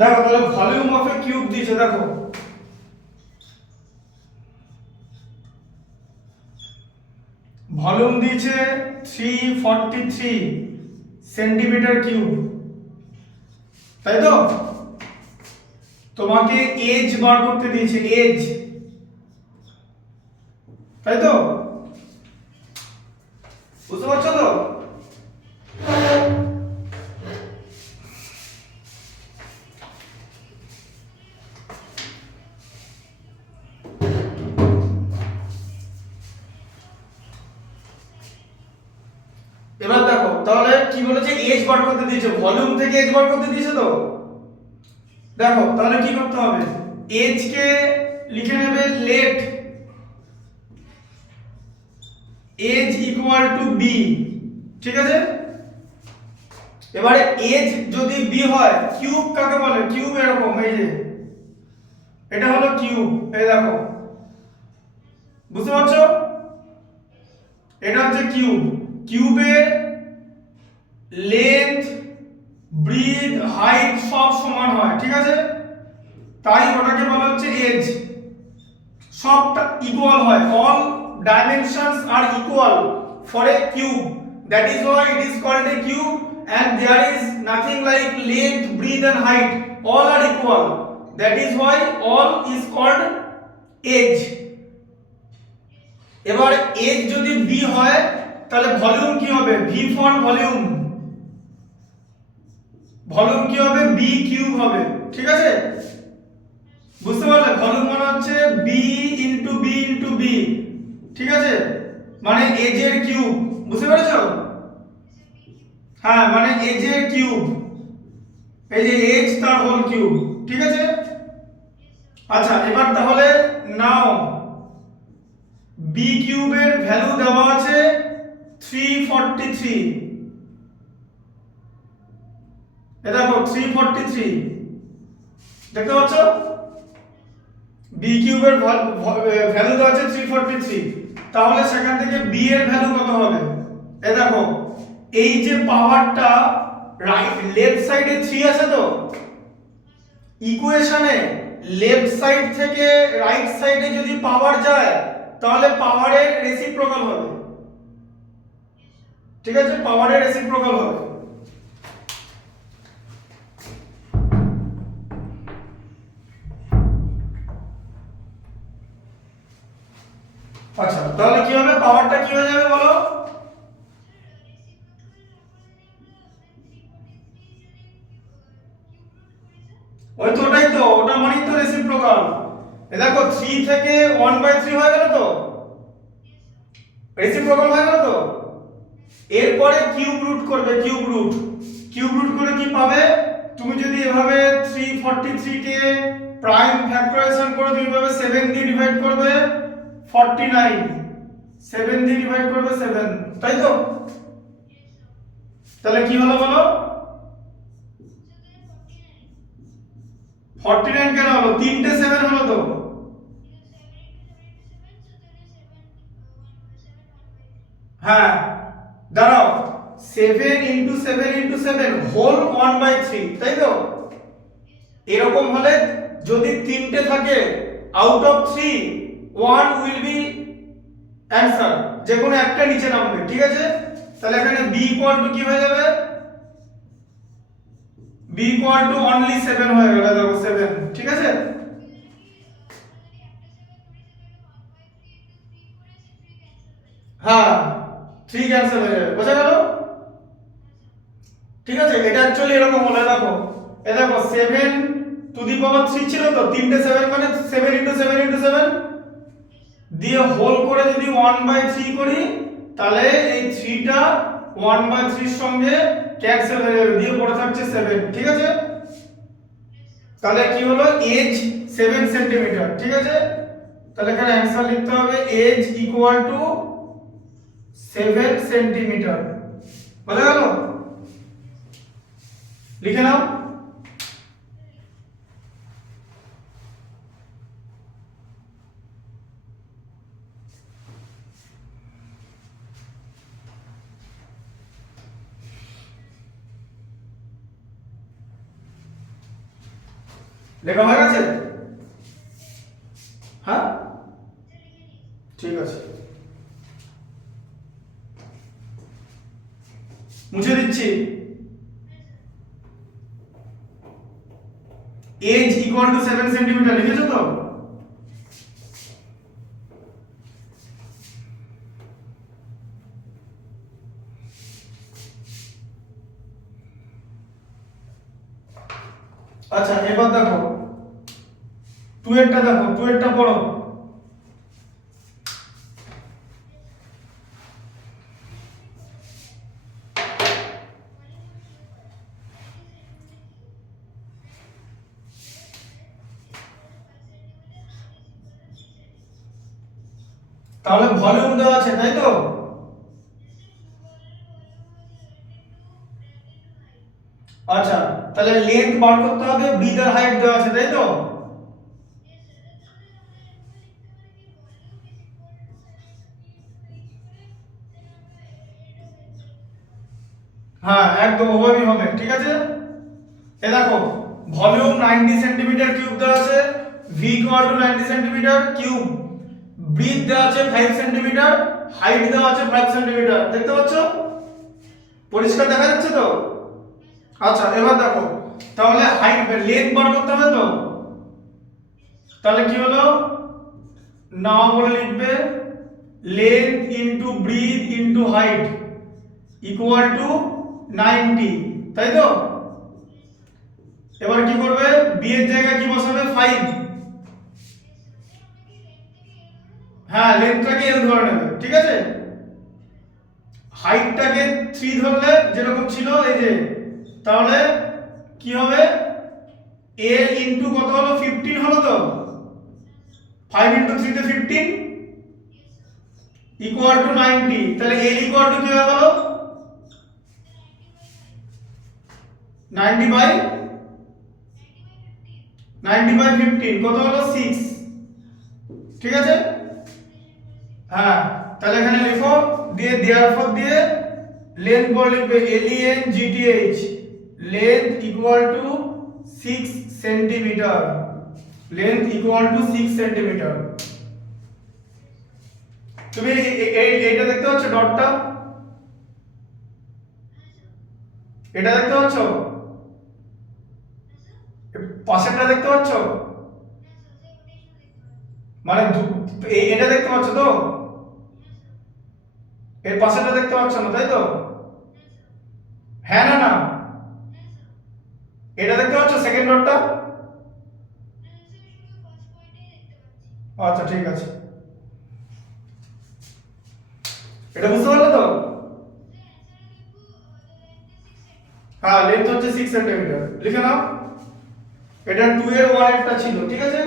দেখো তাহলে volume of A cube দিয়েছে, দেখো ভলিউম দিয়েছে 343 সেন্টিমিটার কিউব, তাই তো? তোমাকে এজ বার করতে দিয়েছে, এজ, তাই তো? বুঝতে পারছো তো? এবার দেখো তাহলে কি বলেছে, এজ বার করতে দিয়েছে, ভলিউম থেকে এজ বার করতে দিয়েছে তো। দেখো তাহলে কি করতে হবে, এজ কে লিখে নেবে let edge equal to b, ঠিক আছে? এবারে এজ যদি বি হয়, কিউব কাকে বলে, কিউব এরকম, এই যে এটা হলো কিউব, এই দেখো, বুঝতে পারছো? এটা হচ্ছে কিউব, কিউবের লেন্থ ব্রিথ হাইট সব সমান হয়, ঠিক আছে? তাই ওটাকে বলা হচ্ছে এজ, সবটা ইকুয়াল হয়, all dimensions are equal for a cube, that is why it is called a cube, and there is nothing like length breadth and height, all are equal, that is why all is called edge. এবার age যদি B হয় তাহলে volume কি হবে, V for volume, volume কি হবে, B cube হবে, ঠিক আছে? বুঝতে পারলে, ভলিউম মানে হচ্ছে b into b into b, ঠিক আছে? মানে এজ এর কিউব, বুঝতে পেরেছো? হ্যাঁ, মানে এজ এর কিউব, এই যে এজ তার হোল কিউব, ঠিক আছে? আচ্ছা এবার তাহলে নাও বি কিউবের ভ্যালু দেওয়া আছে 343, এটা দেখো 343, দেখতে পাচ্ছ? বি কিউবের ভ্যালু দেওয়া আছে 343, তাহলে সেখান থেকে বি এর ভ্যালু কত হবে? এই দেখো, এই যে পাওয়ারটা রাইট লেফট সাইডে 3 আছে তো, ইকুয়েশনে লেফট সাইড থেকে রাইট সাইডে যদি পাওয়ার যায় তাহলে পাওয়ারের রেসিপ্রোকাল হবে, ঠিক আছে? পাওয়ারের রেসিপ্রোকাল হবে। আচ্ছা তাহলে কি হবে, পাওয়ারটা কি হয়ে যাবে বলো? ওই তো, ওটাই তো, ওটা মানেই তো রেসিপ্রোকাল। এ দেখো 3 থেকে 1/3 হয়ে গেল তো, রেসিপ্রোকাল হয়ে গেল তো। এরপরে কিউব রুট করবে, কিউব রুট, কিউব রুট করে কি পাবে, তুমি যদি এভাবে 343 কে প্রাইম ফ্যাক্টরাইজেশন করো, তুমি পাবে 7 দিয়ে ডিভাইড করবে 49, 7 দিয়ে ডিভাইড করবে 7, তাই তো? তাহলে কি হলো বলো, 49 কেন হলো, তিনটে 7 হলো তো। হ্যাঁ, দাঁড়াও, 7 ইনটু 7 ইনটু 7 হোল 1/3, তাই তো? এরকম হলে যদি তিনটে থাকে out of 3 1 will be answer, যে কোনো একটা নিচে নামবে, ঠিক আছে? তাহলে এখানে b ইকুয়াল টু কি হয়ে যাবে, b ইকুয়াল টু অনলি 7 হয়ে গেল, দেখো 7, ঠিক আছে? হ্যাঁ, 3 ক্যান্সেল হয়ে যাবে, বোঝা গেল? ঠিক আছে, এটা অ্যাকচুয়ালি এরকম হলো, দেখো এ দেখো 7 টু দি পাওয়ার 3 ছিল তো, তিনটে 7 মানে 7 ইনটু 7 ইনটু 7 দিয়ে হোল করে যদি 1/3 করি তাহলে এই 3 টা 1/3 এর সঙ্গে ক্যান্সেল হয়ে যাবে, দিয়ে পড়ে থাকছে 7, ঠিক আছে? তাহলে কি হলো, এজ 7 সেন্টিমিটার, ঠিক আছে? তাহলে এখানে অ্যানসার লিখতে হবে এজ ইকুয়াল টু 7 সেন্টিমিটার, বোঝা গেল? লিখে নাও। লেখা হয়ে গেছে? হ্যাঁ, ঠিক আছে, মুছে দিচ্ছি। এজ ইকুয়াল টু 7 সেন্টিমিটার লিখেছো তো? আচ্ছা, এবার দেখো 2 এরটা দেখো, 2 এরটা পড়ো। তাহলে ভলিউম দেওয়া আছে, তাই তো? আচ্ছা, তাহলে লেন্থ বার করতে হবে, ব্রিথ আর হাইট দেওয়া আছে, তাই তো? হ্যাঁ, একদম ওভাবেই হবে, ঠিক আছে। এ দেখো, ভলিউম 90 সেন্টিমিটার কিউব দেওয়া আছে, V equal to 90 centimetre cube, breadth দেওয়া আছে 5 সেন্টিমিটার, হাইট দেওয়া আছে 5 সেন্টিমিটার, দেখতে পাচ্ছ? পরিষ্কার দেখা যাচ্ছে তো? আচ্ছা, এবার দেখো, তাহলে হাইট লেন্থ বার করতে হবে তো। তাহলে কি হলো, নাও বলে লিখবে length into breadth into height equal to 90, তাই তো? এবার কি করবে, বি এর জায়গায় কি বসাবে, 5। হ্যাঁ, লেন্থটাকে এল ধরে নেবে, ঠিক আছে। হাইটটাকে 3 ধরলে যেরকম ছিল এই যে, তাহলে কি হবে, এল ইনটু কত হলো, 15 হলো তো। 5 ইনটু 3 তে 15 ইকুয়াল টু 90, তাহলে এল ইকুয়াল টু কি হয়ে গেল, 90 বাই 15 কত হলো, 6, ঠিক আছে। হ্যাঁ, তাহলে এখানে লিখো, দিয়ে দেয়ারফর দিয়ে লেন্থ বল লিখবে L E N G T H, length equal to 6 centimetre, length equal to 6 centimetre. তুমি এইটা দেখতে পাচ্ছ, ডটটা, এটা দেখতে পাচ্ছ, পাশেরটা দেখতে পাচ্ছ, মানে এটা দেখতে পাচ্ছ তো, এর পাশেরটা দেখতে পাচ্ছ না, তাই তো? হ্যাঁ না না, এটা দেখতে পাচ্ছ সেকেন্ড ডটটা? আচ্ছা, ঠিক আছে, এটা বুঝতে পারলে তো? হ্যাঁ, লেন্থ হচ্ছে 6 সেন্টিমিটার, লিখে নাও। এটা 2 এর 1 একটা ছিল, ঠিক আছে।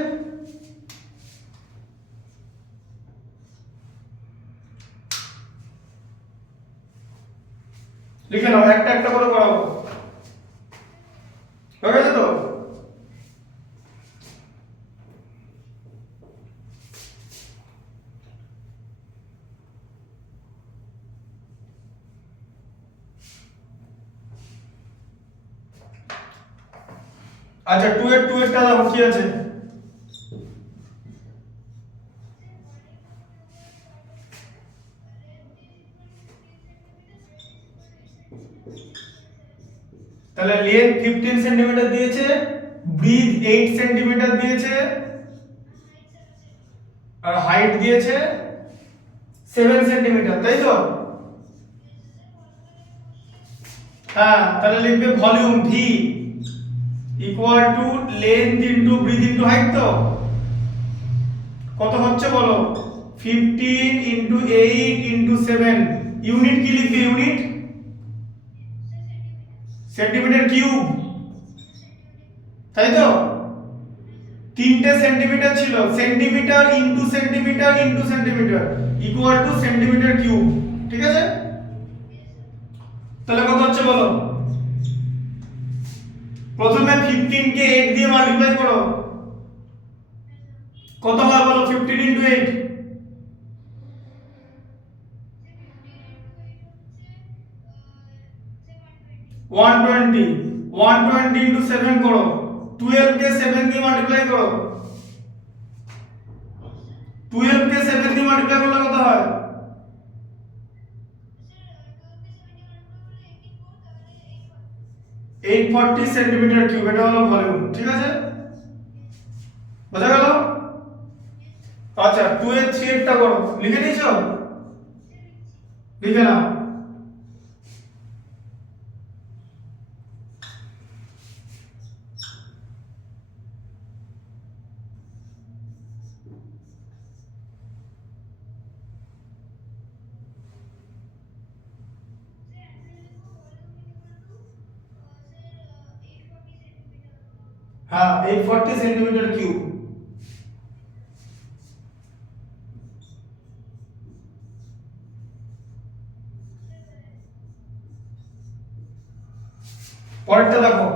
লিখে নাও, একটা একটা করে করাবো, হয়ে গেছে তো? আচ্ছা, 2 এরটা দেখো কি আছে। তাহলে লেন্থ 15 সেন্টিমিটার দিয়েছে, ব্রিথ 8 সেন্টিমিটার দিয়েছে, আর হাইট দিয়েছে 7 সেন্টিমিটার, তাই তো? হ্যাঁ, তাহলে লিখবে volume V equal to length into breadth into height, তো কত হচ্ছে বলো, 15 ইনটু 8 ইনটু 7, ইউনিট কি লিখবে, ইউনিট সেন্টিমিটার কিউব, তাই তো? তিনটে সেন্টিমিটার ছিল, centimetre into centimetre into centimetre equal to centimetre cube, ঠিক আছে। তাহলে কত হচ্ছে বলো, প্রথমে 15 কে 8 দিয়ে মাল্টিপ্লাই করো, কত হয় বলো, 15 ইনটু 8, 120, 120 ইনটু 7 করো, 12 কে 7 দিয়ে মাল্টিপ্লাই করো, 12 কে 7 দিয়ে মাল্টিপ্লাই করলে কত হয়? 840 সেন্টিমিটার কিউব, এটা হলো ভলিউম। ঠিক আছে, বোঝা গেল? আচ্ছা 2 এর 3 এরটা করো, লিখে নিয়েছো? লিখে নাও। হ্যাঁ 840 সেন্টিমিটার কিউব। পরেরটা দেখো,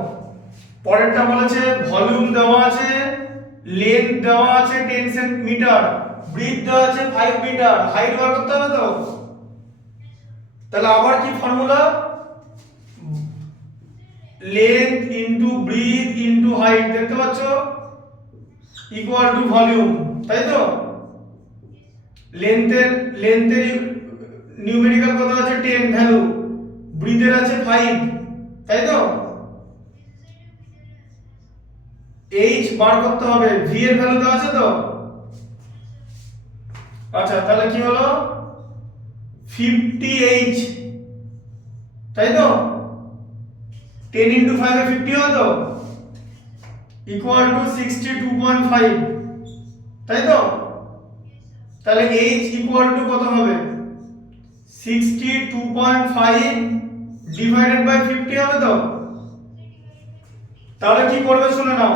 পরেরটা বলেছে ভলিউম দেওয়া আছে, লেন্থ দেওয়া আছে 10 সেন্টিমিটার, ব্রিথ দেওয়া আছে 5 মিটার, হাইট বার করতে হবে তো। তাহলে আবার কি formula? Length into breadth into height, দেখতে পাচ্ছ, ইকুয়াল টু ভলিউম, তাই তো? লেন্থের নিউমেরিক্যাল কত আছে 10 ভ্যালু, ব্রিথের আছে 5, তাই তো? h বার করতে হবে, v এর ভ্যালু দেওয়া আছে তো। আচ্ছা তাহলে কি হলো 50h, তাই তো? 10 ইনটু 5 এ 50 হয় তো, ইকুয়াল টু 62.5, তাই তো? তাহলে h ইকুয়াল টু কত হবে? 62.5 ডিভাইডেড বাই 50 হবে তো। তাহলে কি করবে শুনে নাও,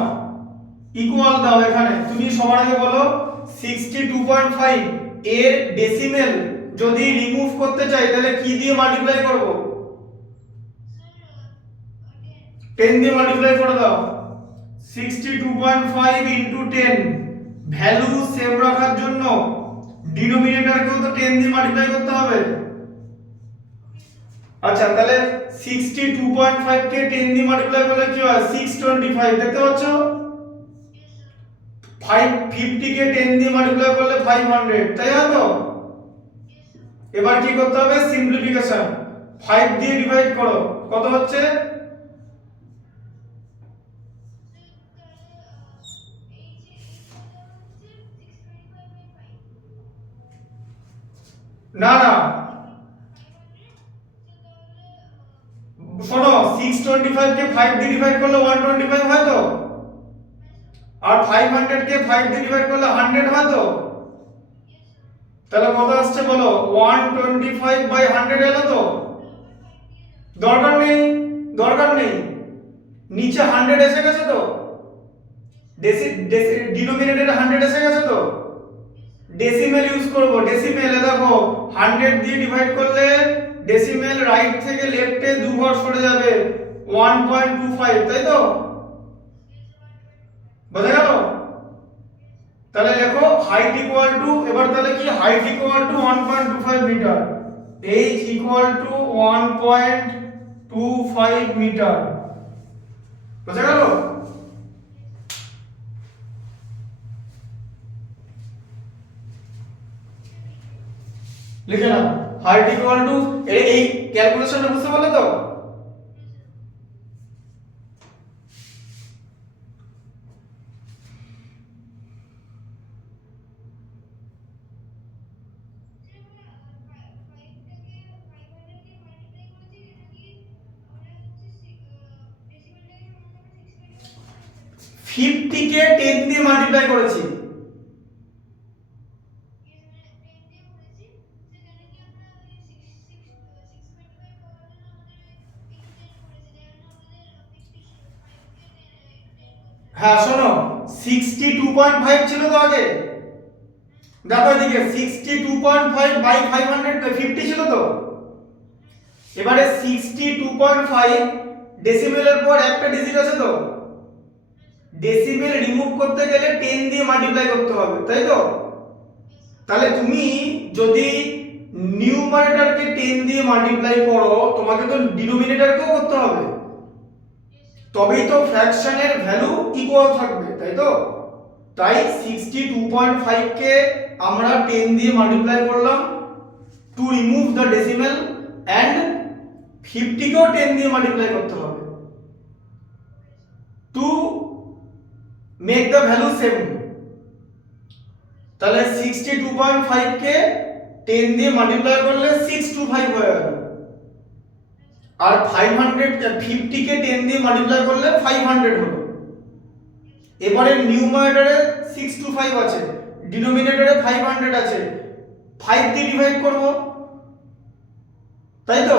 ইকুয়াল দাও এখানে, তুমি সবার আগে বলো 62.5 এর ডেসিমেল যদি রিমুভ করতে চাই তাহলে কি দিয়ে মাল্টিপ্লাই করব? 10 দিয়ে মাল্টিপ্লাই করে দাও। 62.5 ইনটু 10, ভ্যালু সেম রাখার জন্য ডিনোমিনেটরকেও তো 10 দিয়ে মাল্টিপ্লাই করতে হবে। আচ্ছা তাহলে 62.5 কে 10 দিয়ে মাল্টিপ্লাই করলে কি হয়? 625, দেখতে পাচ্ছ? 550 কে 10 দিয়ে মাল্টিপ্লাই করলে 500, তাই হয় তো? এবার কি করতে হবে? সিম্পলিফিকেশন, 5 দিয়ে ডিভাইড করো, কত হচ্ছে? না না, শোনো, 625 কে 5 দিয়ে ডিভাইড করলে 125 হয় তো, আর 500 কে 5 দিয়ে ডিভাইড করলে 100 হয় তো। তাহলে কত আসছে বলো? 125/100 এলো তো। দরকার নেই, দরকার নেই, নিচে 100 এসে গেছে তো, ডিনোমিনেটরে 100 এসে গেছে তো। ডেসিমেল ইউজ করব, ডেসিমেলে দেখো 100 দিয়ে ডিভাইড করলে ডেসিমেল রাইট থেকে লেফটে দু ঘর সরে যাবে, 1.25, তাই তো? বোঝা গেল? তাহলে লেখো হাইট ইকুয়াল টু, এবার তাহলে কি, height equal to 1.25 metre, h equal to 1.25 metre. বোঝা গেল? লিখে নাও হাইট ইকুয়াল টু, এই ক্যালকুলেশনটা বুঝতে পারলে তো? ফিফটি কে 10 দিয়ে মাল্টিপ্লাই করেছি, হ্যাঁ শোনো 62.5 ছিল তো আগে, দেখো এদিকে 62.5 বাই 500 50 ছিল তো। এবারে 62.5 ডেসিমেলের পর একটা ডিজিট আছে তো, ডেসিমেল রিমুভ করতে গেলে 10 দিয়ে মাল্টিপ্লাই করতে হবে, তাই তো? তাহলে তুমি যদি নিউমারেটরকে 10 দিয়ে মাল্টিপ্লাই করো, তোমাকে তো ডিনোমিনেটরকেও করতে হবে, তবেই তো ফ্র্যাকশনের ভ্যালু ইকুয়াল থাকবে, তাই তো? তাই 62.5 কে আমরা 10 দিয়ে মাল্টিপ্লাই করলাম to remove the decimal, and 50 কেও 10 দিয়ে মাল্টিপ্লাই করতে হবে to make the value same. তাহলে 62.5 কে 10 দিয়ে মাল্টিপ্লাই করলে 625 হয়ে গেল, আর 550 কে 10 দিয়ে মাল্টিপ্লাই করলে 500 হলো। এবারে নিউমারেটরে 625 আছে, ডিনোমিনেটরে 500 আছে, 5 দিয়ে ডিভাইড করব, তাই তো?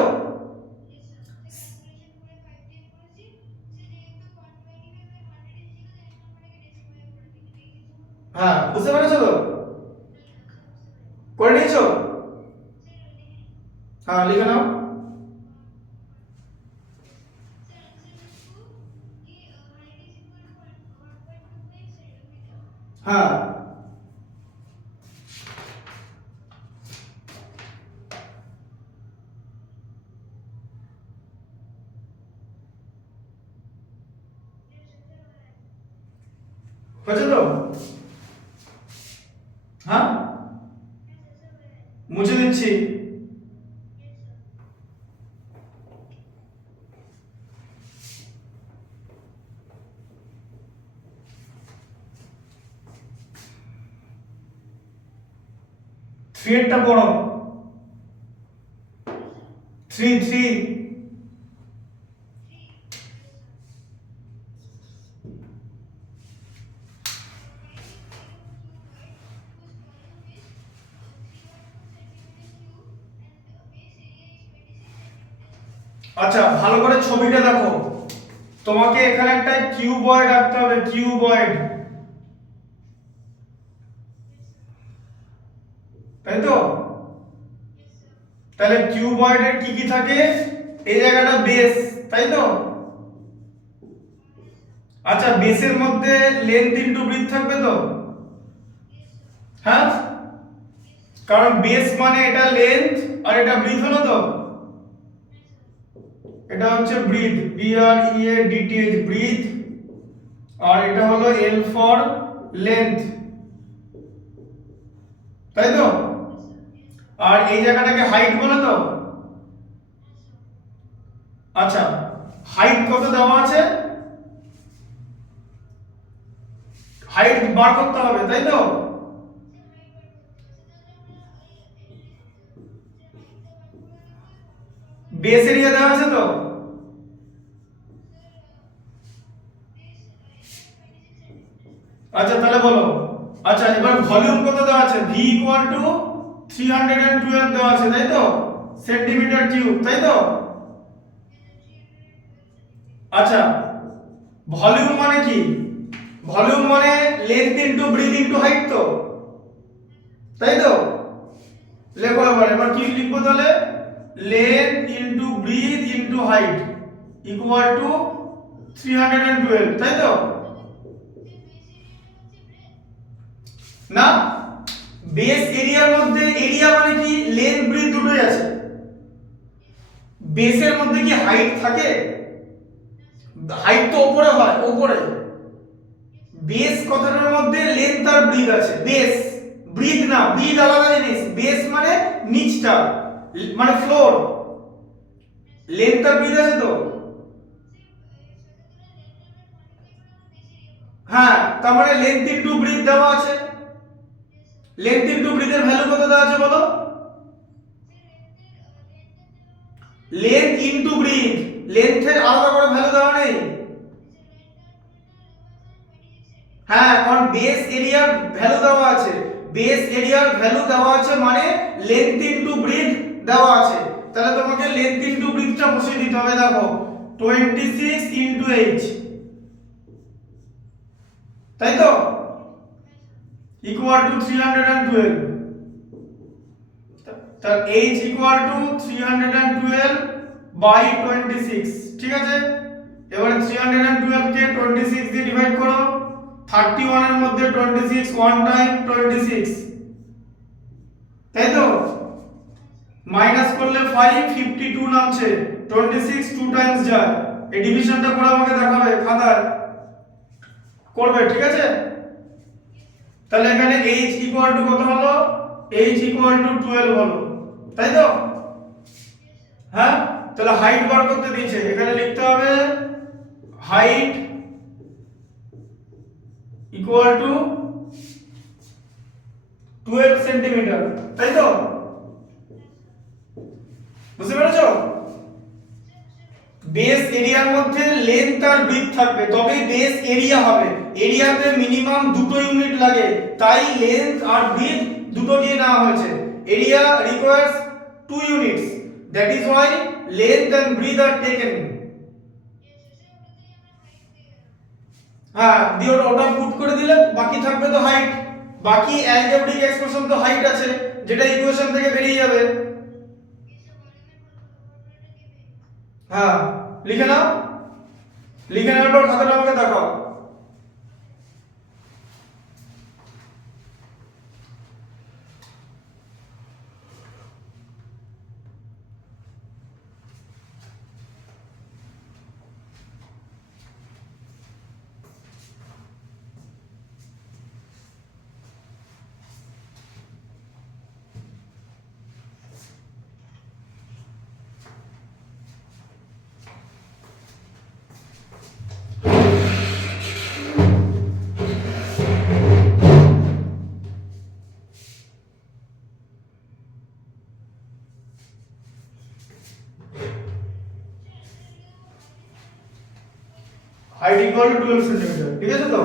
হ্যাঁ, বুঝতে পেরেছো তো? করে নিয়েছো? হ্যাঁ, লিখে নাও। হ্যাঁ, হয়েছে তো? হ্যাঁ, মুছে দিচ্ছি। থ্রিটা পড়ো, 3 আচ্ছা, ভালো করে ছবিটা দেখো। তোমাকে এখানে একটা কিউবয়েড আঁকতে হবে, কিউবয়েড, তাই তো? তাহলে কিউবয়েডের কি কি থাকে? এই জায়গাটা বেস, তাই তো? আচ্ছা, বেসের মধ্যে লেন্থ ইনটু ব্রিথ থাকবে তো? হ্যাঁ, কারণ বেস মানে এটা লেন্থ আর এটা ব্রিথ হলো তো? এটা হচ্ছে breadth, B R E A D T H, breadth, আর এটা হলো এল ফর লেন্থ, তাই তো? আর এই জায়গাটাকে হাইট বলে তো? আচ্ছা, হাইট কত দেওয়া আছে? হাইট বার করতে হবে, তাই তো? বেস এরিয়া দেওয়া আছে তো? আচ্ছা, তাহলে বলো। আচ্ছা, এবার ভলিউম কত দেওয়া আছে? ভি ইকুয়াল টু 312 দেওয়া আছে, তাই তো? সেন্টিমিটার কিউব, তাই তো? আচ্ছা, ভলিউম মানে কি? ভলিউম মানে length into breadth into height তো, তাই তো? লেখো এবার কি লিখবো তাহলে? Length into breadth into height equal to 312, তাই তো? না, বেস এরিয়ার মধ্যে এরিয়া মানে কি? লেন্থ ব্রিথ দুটোই আছে। বেসের মধ্যে কি হাইট থাকে? হাইট তো উপরে হয়, উপরে। বেস কথাটার মধ্যে লেন্থ আর ব্রিথ আছে। বেস, ব্রিথ না, ব্রিথ আলাদা জিনিস। বেস মানে নিচটা, মানে ফ্লোর। লেন্থ আর ব্রিথ আছে তো? হ্যাঁ, তার মানে লেন্থ ইনটু ব্রিথ দেওয়া আছে। লেন্থ ইনটু ব্রিথের ভ্যালু কত দেওয়া আছে বলো? লেন্থ ইনটু ব্রিথ, লেন্থের আলাদা করে ভ্যালু দেওয়া নেই। হ্যাঁ, কারণ বেস এরিয়ার ভ্যালু দেওয়া আছে। বেস এরিয়ার ভ্যালু দেওয়া আছে মানে লেন্থ ইনটু ব্রিথ দেওয়া আছে। তাহলে তোমাকে লেন্থ ইনটু ব্রিথটা বসিয়ে দিতে হবে। দেখো, 26 ইনটু h, তাই তো? Equal to 312। তাহলে h ইকুয়াল টু 312 বাই 26, ঠিক আছে? এবারে 312 কে 26 দিয়ে ডিভাইড করো। 31 এর মধ্যে 26 ওয়ান টাইম 26, তাই তো? মাইনাস করলে 5, 52 নামছে, 26 টু টাইমস যায়। এই ডিভিশনটা করে আমাকে দেখাবে খাতায়। করবে, ঠিক আছে? তাহলে এখানে h ইকুয়াল টু কত হলো? h ইকুয়াল টু 12 হলো, তাই তো? হ্যাঁ, তাহলে হাইট বার করতে দিয়েছে, এখানে লিখতে হবে হাইট ইকুয়াল টু 12 সেন্টিমিটার, তাই তো? বুঝতে পেরেছো? বেস এরিয়ার মধ্যে লেন্থ আর ব্রিথ থাকবে, তবেই বেস এরিয়া হবে। এরিয়াতে মিনিমাম দুটো ইউনিট লাগে, তাই লেন্থ আর ব্রিথ দুটো দিয়ে নেওয়া হয়েছে। Area requires 2 units, that is why length and breadth are taken. হ্যাঁ, দিয়ে ওটা পুট করে দিলে বাকি থাকবে তো হাইট। বাকি অ্যালজেব্রিক এক্সপ্রেশন তো হাইট আছে, যেটা ইকুয়েশন থেকে বেরিয়ে যাবে। হ্যাঁ, লিখে নাও, লিখে নেওয়ার পর খাতাটা আমাকে দেখাও। হাইট ইকুয়াল টু 12 সেন্টিমিটার, ঠিক আছে তো?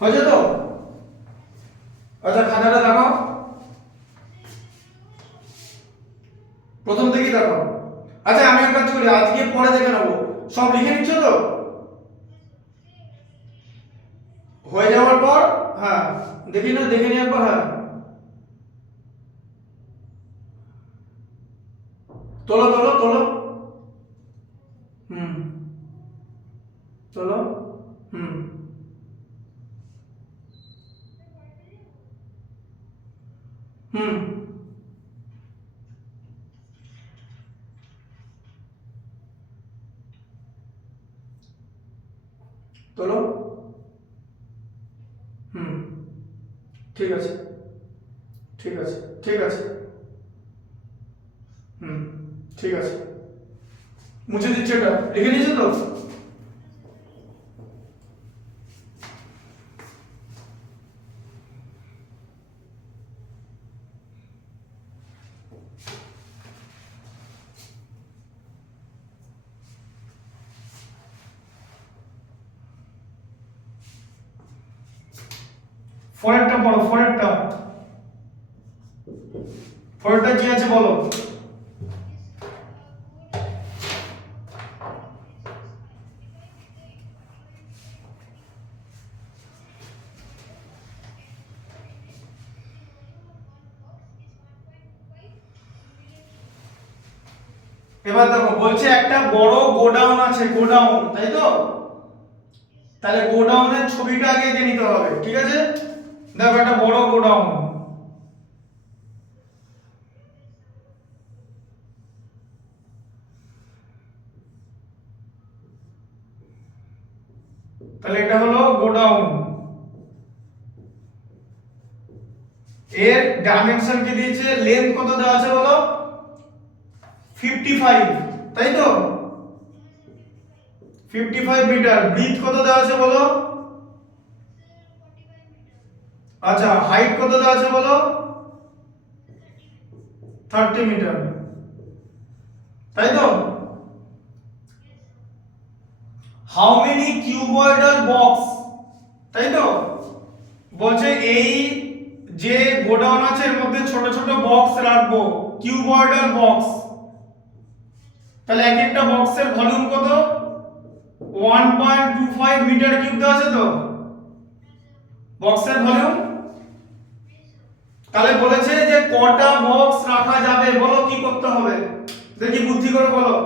হয়েছে তো? আচ্ছা, খাতাটা দেখাও, প্রথম থেকেই দেখাও। আচ্ছা, আমি একটা কাজ করি, আজকে পরে দেখে নেবো। সব লিখে নিচ্ছ তো? হয়ে যাওয়ার পর হ্যাঁ দেখি না, দেখে নেওয়ার পর হ্যাঁ তোলো তোলো তোলো। হুম, তোলো। হুম, হুম, তোলো। হুম, ঠিক আছে, ঠিক আছে, ঠিক আছে। হুম, ঠিক আছে, মুছে দিচ্ছি। এটা লিখে নিয়েছো তো? ফরেরটা পড়ো, ফরেরটা। ফরেরটা কি আছে বলো? এবার দেখো, বলছে একটা বড় গোডাউন আছে, গোডাউন, তাই তো? তাহলে গোডাউনের ছবিটা আগে এঁকে নিতে হবে, ঠিক আছে? দেখো, একটা বড় গোডাউন, তাহলে এটা হলো গোডাউন। এর ডাইমেনশন কি দিয়েছে? লেন্থ কত দেওয়া আছে বলো? 55, তাই তো? 55 মিটার। ব্রিথ কত দেওয়া আছে বলো? আচ্ছা, হাইট কত দেওয়া আছে বলো? 30 মিটার, তাই তো? হাউ মেনি কিউবয়েডাল বক্স, তাই তো? বলছে এই যে গোডাউন আছে এর মধ্যে ছোট ছোট বক্স রাখবো, কিউবয়েডাল বক্স। তাহলে এক একটা বক্সের ভলিউম কত? 1.25 মিটার কিউব দেওয়া আছে তো বক্সের ভলিউম। তাহলে বলেছে যে কটা বক্স রাখা যাবে, বলো কি করতে হবে, দেখি বুদ্ধি করে বলো।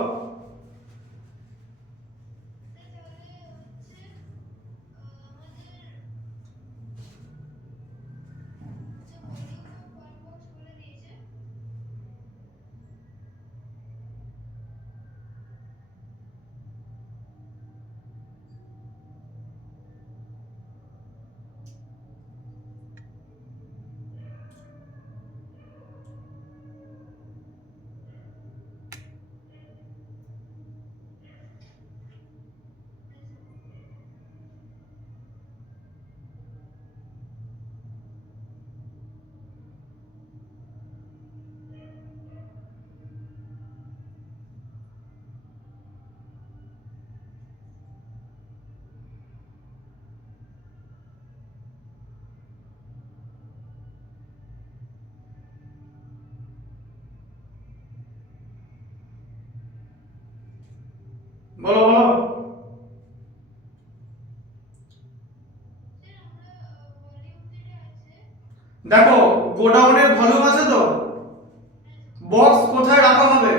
বলো বলো। দেখো গোডাউনের ভলিউম আছে তো, বক্স কোথায় রাখা হবে?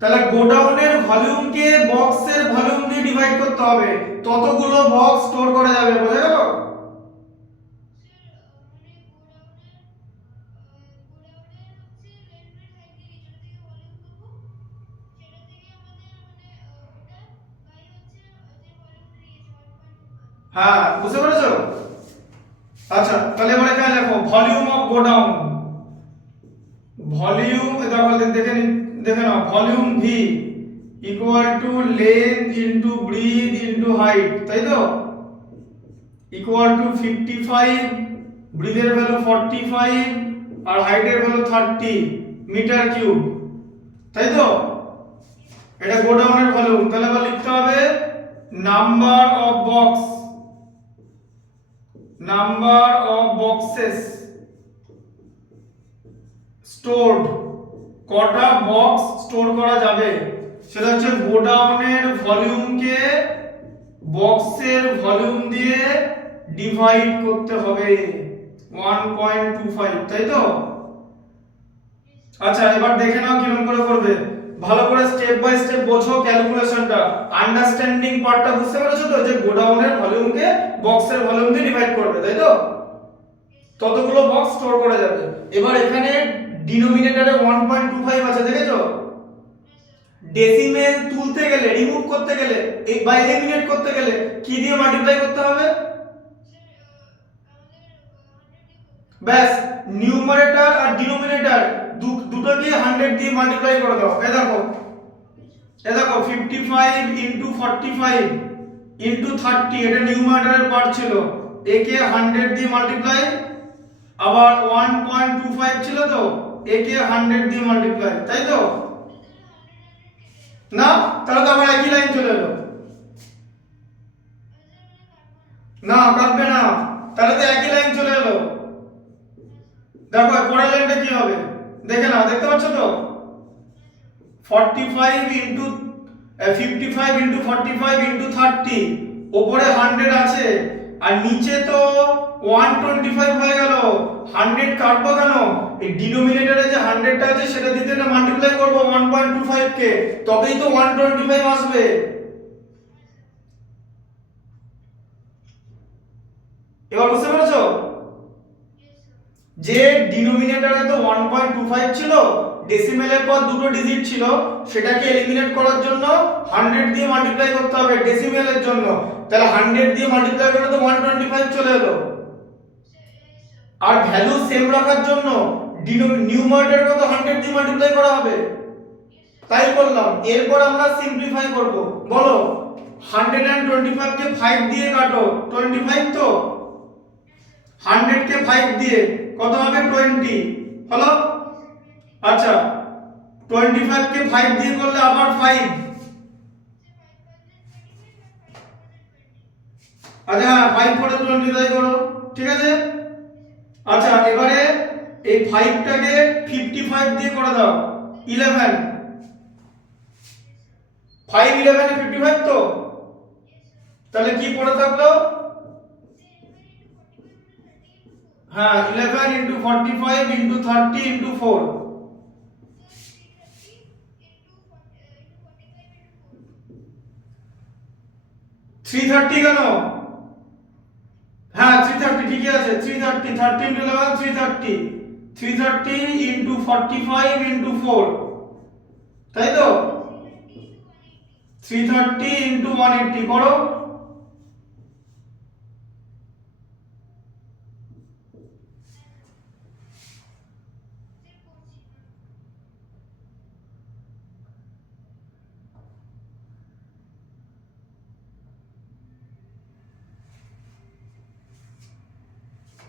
তাহলে গোডাউনের ভলিউমকে বক্সের ভলিউম দিয়ে ডিভাইড করতে হবে, ততগুলো বক্স স্টোর করা যাবে, বোঝা গেল? হ্যাঁ, বুঝতে পেরেছো? আচ্ছা তাহলে এবার এখানে লেখো ভলিউম অফ গোডাউন। ভলিউম দেখো দেখে নাও, volume V equal to length into breadth into height, তাই তো? ইকুয়াল টু 55, ব্রিথের ভ্যালু 45 আর হাইটের ভ্যালু 30 মিটার কিউব, তাই তো? এটা গোডাউনের ভলিউম। তাহলে এবার লিখতে হবে number of box, number of boxes stored, কটা বক্স স্টোর করা যাবে, সেটা হচ্ছে গোডাউনের ভলিউমকে বক্সের ভলিউম দিয়ে ডিভাইড করতে হবে 1.25, তাই তো? আচ্ছা এবার দেখে নাও কিরকম করে করবে, ভালো করে স্টেপ বাই স্টেপ বোঝো ক্যালকুলেশনটা, আন্ডারস্ট্যান্ডিং পার্টটা বুঝতে পেরেছো তো, যে গোডাউনের ভলিউমকে বক্সের ভলিউম দিয়ে ডিভাইড করবে, তাই তো? ততগুলো বক্স স্টোর করা যাবে। এবার এখানে ডিনোমিনেটরে 1.25 আছে, দেখেছো? ডেসিমেল তুলতে গেলে, রিমুভ করতে গেলে, এই বা এলিমিনেট করতে গেলে কি দিয়ে মাল্টিপ্লাই করতে হবে? ব্যাস, নিউমারেটর আর ডিনোমিনেটর দুটোকে 100 দিয়ে মাল্টিপ্লাই করে দাও। এ দেখো 55 ইনটু 45 ইনটু 30, এটা নিউমারেটরের পার্ট ছিল, একে 100 দিয়ে মাল্টিপ্লাই, আবার 1.25 ছিল তো, একে 100 দিয়ে মাল্টিপ্লাই, তাই তো? না, তাহলে তো আবার একই লাইন চলে এলো। না কাটবে না, তাহলে তো একই লাইন চলে এলো। দেখো পরের লাইনটা কি হবে, দেখে নাও, দেখতে পাচ্ছ তো? 45 ইনটু 55 ইনটু 45 ইনটু 30, উপরে 100 আছে আর নিচে তো 125 হয়ে গেল। 100 কাটবো কেন? এই ডিনোমিনেটরে যে 100টা আছে সেটা দিতে না মাল্টিপ্লাই করব 1.25 কে, তবেই তো 125 আসবে। এবার বুঝতে পেরেছো? যে ডিনোমিনেটরে তো 1.25 ছিল, ডেসিমেলের পর দুটো ডিজিট ছিল, সেটাকে এলিমিনেট করার জন্য 100 দিয়ে মাল্টিপ্লাই করতে হবে ডেসিমেলের জন্য, তাহলে 100 দিয়ে মাল্টিপ্লাই করলে তো 125 চলে এলো। আর ভ্যালু সেম রাখার জন্য নিউমারেটর কত 100 দিয়ে মাল্টিপ্লাই করা হবে, তাই করলাম। এরপর আমরা সিম্পলিফাই করব, বলো 125 কে 5 দিয়ে কাটো, 25 তো, 100 কে 5 দিয়ে কত হবে? 20 হলো। আচ্ছা 25 কে 5 দিয়ে করলে আবার 5, আচ্ছা হ্যাঁ 5 করে 20 তাই করো, ঠিক আছে? আচ্ছা এবারে এই 5 টাকে 55 দিয়ে করে দাও 11, 5 11 এ 55 তো, তাহলে কি পড়ে থাকলো? হ্যাঁ 11 ইনটু 45 ইনটু 30 ইনটু 4, 330 কেন? হ্যাঁ 330 ঠিকই আছে, 330, 30 ইনটু 11 330, 330 ইনটু 45 ইনটু 4, তাই তো? 330 ইনটু 180 করো।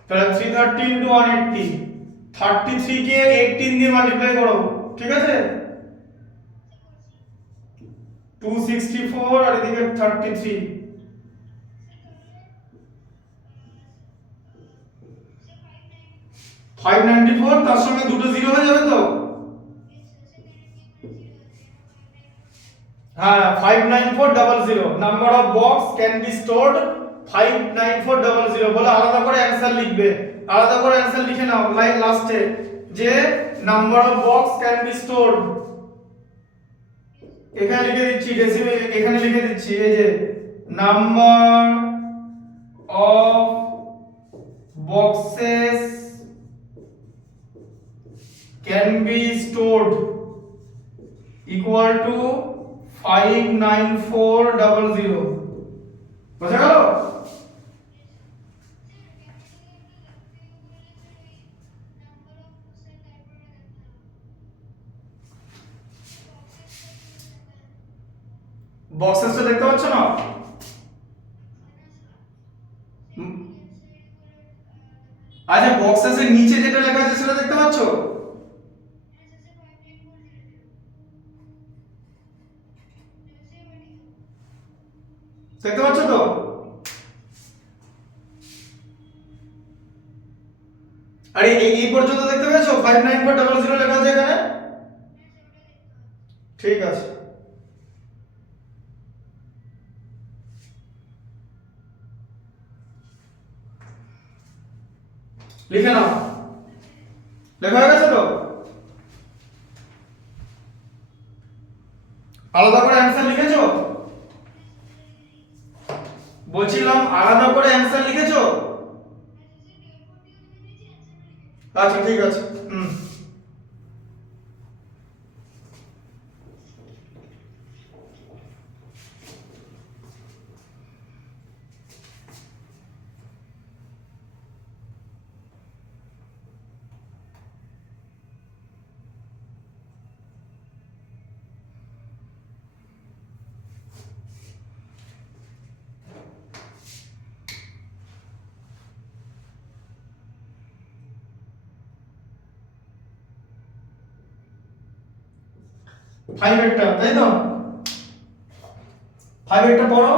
তাহলে 330 ইনটু 180, 33 কে 18 দিয়ে মাল্টিপ্লাই করো, ঠিক আছে? 264 আর এদিকে 33, 594 তার সঙ্গে দুটো জিরো হয়ে যাবে তো। হ্যাঁ 59400 number of box can be stored 59400 বলে আলাদা করে অ্যানসার লিখবে। আলাদা করে অ্যানসার লিখে নাও লাইন লাস্টে যে number of box can be stored, এখানে লিখে দিচ্ছি ডেসিমেল, এখানে লিখে দিচ্ছি এই যে number of boxes can be stored equal two 59400। বোঝা গেল? বক্সেসটা দেখতে পাচ্ছ না? আচ্ছা বক্সেসের নিচে যেটা লেখা আছে সেটা দেখতে পাচ্ছ? দেখতে পাচ্ছ তো? আরে এই পর্যন্ত দেখতে পেয়েছো? 59400 লেখা আছে এখানে। ঠিক আছে, লিখে নাও। লেখা হয়ে গেছে তো? আলাদা করে অ্যানসার লিখেছো? বলছিলাম আলাদা করে অ্যানসার লিখেছো? আচ্ছা ঠিক আছে। ফাইভ একটা তাই তো? ফাইভ একটা পড়ো।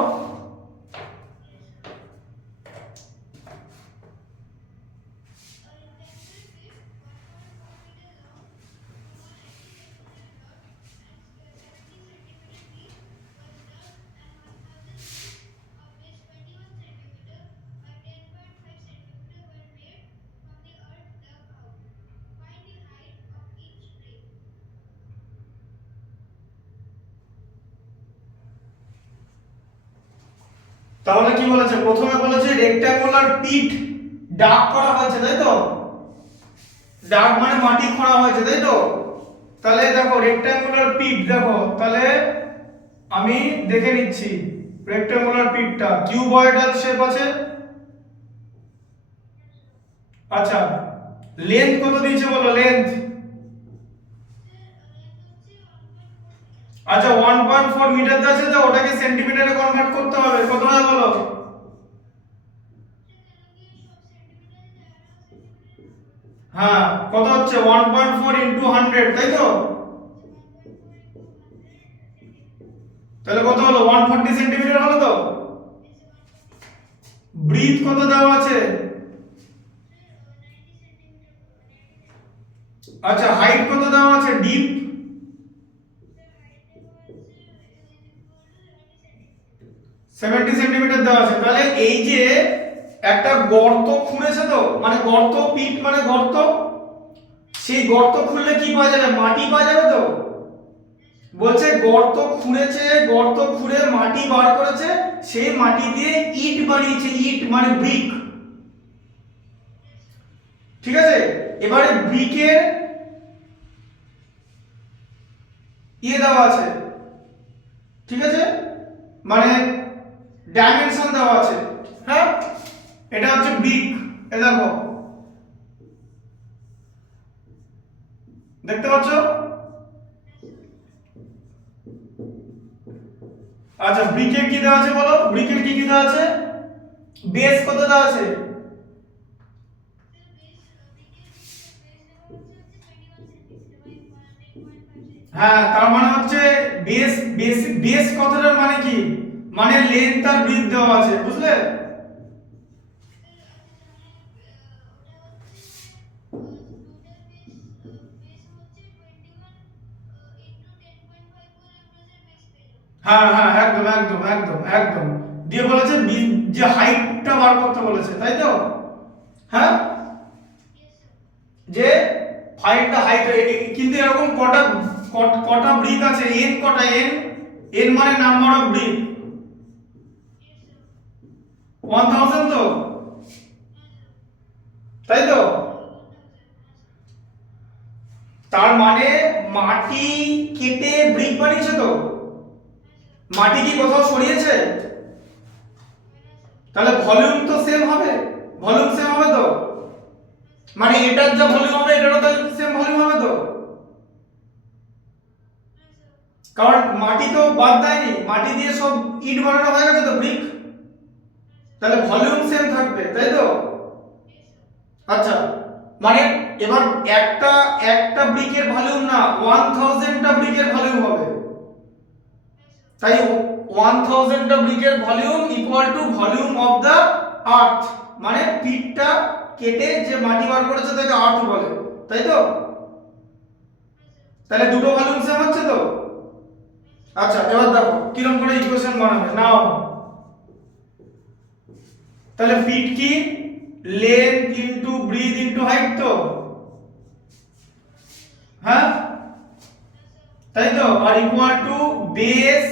তাহলে কি বলেছে? প্রথমে বলেছে রেক্ট্যাঙ্গুলার পিট ডাগ করা হয়েছে তাই তো? ডাগ মানে মাটি খোঁড়া হয়েছে তাই তো? তাহলে দেখো রেক্ট্যাঙ্গুলার পিট, দেখো তাহলে আমি দেখে নিচ্ছি রেক্ট্যাঙ্গুলার পিটটা কিউবয়েডাল শেপ আছে। আচ্ছা লেন্থ কত দিয়েছে বলো? লেন্থ আচ্ছা 1.4 মিটার আছে তো, ওটাকে সেন্টিমিটারে কনভার্ট করতে হবে। কত হয় বলো? হ্যাঁ কত হচ্ছে? 1.4 ইনটু 100 তাই তো? তাহলে কত হলো? 140 সেন্টিমিটার হলো তো? ব্রিথ কত দেওয়া আছে? আচ্ছা হাইট কত দেওয়া আছে? ডিপ 70 সেন্টিমিটার দেওয়া আছে। তাহলে এই যে একটা গর্ত খুঁড়েছে তো, মানে গর্ত, পিট মানে গর্ত, সেই গর্ত খুঁড়লে কি পাওয়া যাবে? মাটি পাওয়া যাবে তো? বলছে গর্ত খুঁড়েছে, গর্ত খুঁড়ে মাটি বার করেছে, সেই মাটি দিয়ে ইট বানিয়েছে, ইট মানে ব্রিক। ঠিক আছে, এবারে ব্রিকের দেওয়া আছে, ঠিক আছে, মানে ডাইমেনশন দেওয়া আছে। হ্যাঁ এটা হচ্ছে ব্রিক। এ দেখো দেখতে পাচ্ছ? আচ্ছা ব্রিকের কি দেওয়া আছে বলো? ব্রিকের কি কি দেওয়া আছে? বেস কত দেওয়া আছে? হ্যাঁ তার মানে হচ্ছে বেস, বেস কথাটার মানে কি? মানে লেন্থ আর ব্রিথ দেওয়া আছে, বুঝলে? হ্যাঁ হ্যাঁ, একদম একদম একদম একদম। দিয়ে বলেছে যে হাইটটা বার করতে বলেছে, তাই তো? হ্যাঁ, যে ফাইন্ড দ্য হাইট। কিন্তু এরকম কটা কটা ব্রিক আছে, এন কটা, এন এন মানে নাম্বার অফ ব্রিক 1000 তো, তাই তো? তার মানে মাটি কেটে ব্রিক বানিয়েছে তো, মাটি কি কোথাও সরিয়েছে? তাহলে ভলিউম তো সেম হবে, ভলিউম সেম হবে তো, মানে এটার যা ভলিউম হবে এটারও তো সেম ভলিউম হবে তো, কারণ মাটি তো বাদ দেয়নি, মাটি দিয়ে সব ইট বানানো হয়ে গেছে তো, ব্রিক। তাহলে ভলিউম সেম থাকবে, তাই তো? আচ্ছা, মানে এবার একটা একটা ব্রিকের ভলিউম না, 1000 টা ব্রিকের ভলিউম হবে। তাই 1000 টা ব্রিকের volume equal to volume of the earth, মানে পিটটা কেটে যে মাটি বার করেছে তাকে আর্থ বলে, তাই তো? তাহলে দুটো ভলিউম সেম হচ্ছে তো। আচ্ছা, এবার দেখো কিরকম করে ইকুয়েশন বানাবে নাও। তাহলে ফিট কি, length into breadth into height তো, হ্যাঁ তাই তো, আর equal to base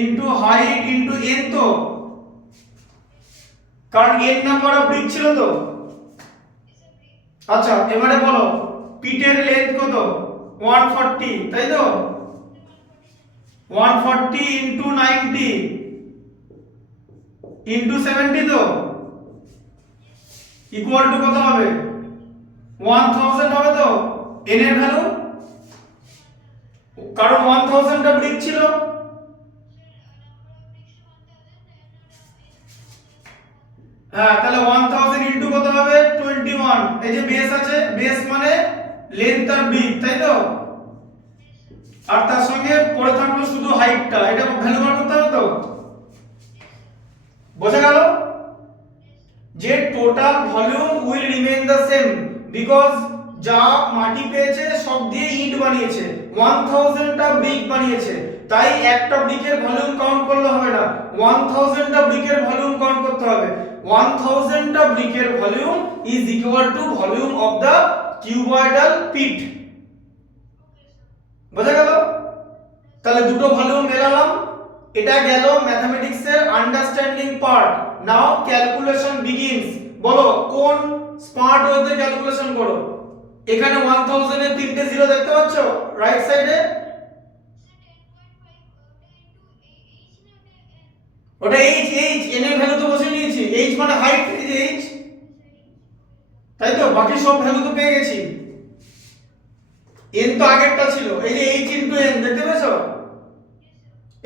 into height into N তো, কারণ এন নাম্বার অফ ব্রিক ছিল তো। আচ্ছা, এবারে বলো পিটের লেন্থ কত, 140, তাই তো? 140 ইনটু 90 ইনটু 70 তো, ইকুয়াল টু কত হবে, 1000 হবে তো এন এর ভ্যালু, কারণ 1000 টা ব্রিক ছিল। হ্যাঁ, তাহলে 1000 ইনটু কত হবে, 21। এই যে বেস আছে, বেস মানে লেন্থ আর ব্রিথ, তাই তো? আর তার সঙ্গে পড়ে থাকলো শুধু হাইটটা, এটা ভ্যালু বার করতে হবে তো। বোঝা গেল যে total volume will remain the same, because যা মাটি পেয়েছে সব দিয়ে ইট বানিয়েছে, 1000 টা ব্রিক বানিয়েছে, তাই একটা ব্রিকের ভলিউম কাউন্ট করলে হবে না, 1000 টা ব্রিকের ভলিউম কাউন্ট করতে হবে। 1000 টা ব্রিকের volume is equal to volume of the cuboidal pit. বোঝা গেল? তাহলে দুটো ভলিউম মেলালাম, এটা গেল ম্যাথমেটিক্স এর আন্ডারস্ট্যান্ডিং পার্ট। নাও ক্যালকুলেশন বিগিনস। বলো কোন স্মার্ট ওয়েতে ক্যালকুলেশন করো। এখানে 1000 এর তিনটে জিরো দেখতে পাচ্ছ রাইট সাইডে, ওটা এইচ, এইচ এন এর ভ্যালু তো বসিয়ে নিয়েছি, এইচ মানে হাইট, এই যে এইচ, তাই তো? বাকি সব ভ্যালু তো পেয়ে গেছি, এন তো আগেরটা ছিল, এই যে এইচ ইনটু এন দেখতে পেয়েছো?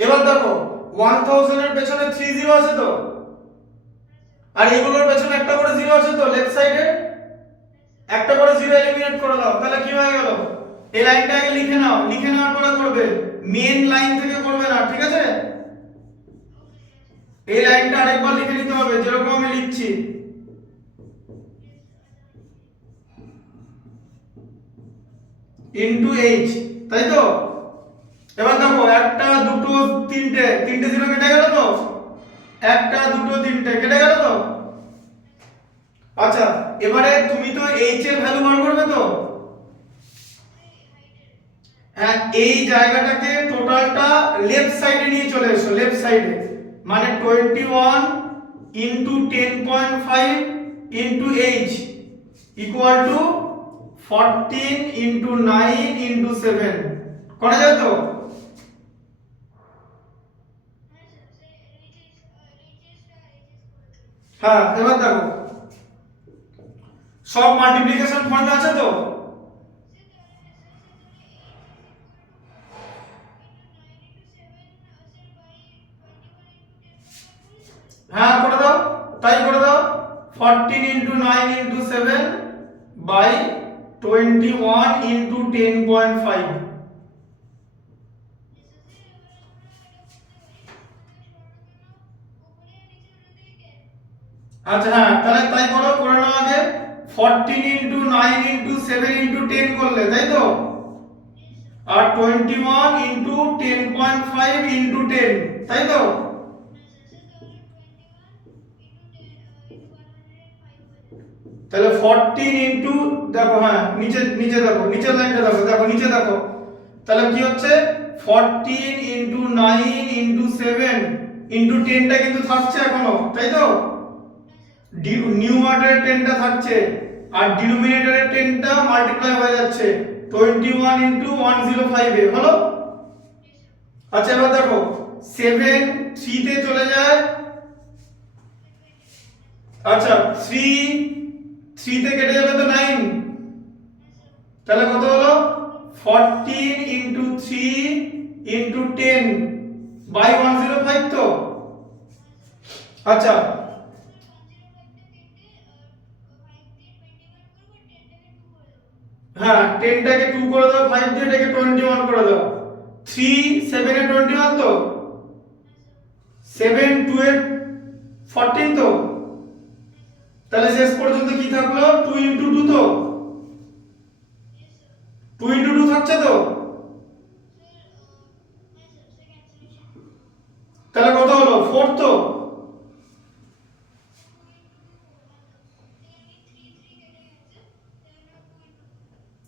এবার দেখো 1000 এর পেছনে 3 জিরো আছে তো, আর এগুলোর পেছনে একটা করে জিরো আছে তো, লেফট সাইডে একটা করে জিরো এলিমিনেট করে দাও, তাহলে কি হয়ে গেল, এই লাইনটা আগে লিখে নাও, লিখে নেওয়ার পরে করবে, মেন লাইন থেকে করবে না, ঠিক আছে? এই লাইনটা আরেকবার লিখে নিতে হবে যেরকম আমি লিখছি, ইনটু এইচ, তাই তো? এবার দেখো একটা দুটো তিনটে, তিনটে জিরো কেটে গেল তো, একটা দুটো তিনটে কেটে গেল তো। আচ্ছা, এবারে তুমি তো এইচ এর ভ্যালু বার করবে তো, হ্যাঁ এই জায়গাটাকে টোটালটা লেফট সাইডে নিয়ে চলে এসো, লেফট সাইডে, মানে 21 into 10.5 into H equal to 14 into 9 into 7 করা যায় তো? হ্যাঁ, এবার দেখো সব মাল্টিপ্লিকেশন ফর্মে আছে তো। হ্যাঁ করে দাও, তাই করে দাও, 14 ইনটু 9 ইনটু 7 বাই 21 ইনটু 10.5। আচ্ছা হ্যাঁ, তাহলে তাই করো, করে নাও আগে 14 ইনটু 9 ইনটু 7 ইনটু 10 করলে, তাই তো? আর 21 ইনটু 10.5 ইনটু 10, তাই তো? তাহলে 14 ইনটু, দেখো হ্যাঁ নিচে নিচে দেখো, নিচের লাইনটা দেখো, দেখো নিচে দেখো, তাহলে কি হচ্ছে 14 ইনটু 9 ইনটু 7 ইনটু 10 টা কিন্তু থাকছে এখনো, তাই তো? নিউমারেটরের 10 টা থাকছে আর ডিনোমিনেটরের 10 টা মাল্টিপ্লাই হয়ে যাচ্ছে 21 ইনটু 105 এ হলো। আচ্ছা এবার দেখো 7 3 তে চলে যায়, আচ্ছা 3 তে কেটে যাবে তো 9, তাহলে কত হলো 14 ইনটু 3 ইনটু 10 বাই 105 তো। আচ্ছা হ্যাঁ 10 টাকে 2 করে দাও, 5 দিয়ে এটাকে 21 করে দাও, 3 7 এ 21 তো, 7 2 এ 14 তো, তাহলে শেষ পর্যন্ত কি থাকলো 2 ইনটু 2 তো, 2 ইনটু 2 থাকছে তো, তাহলে কত হলো 4 তো।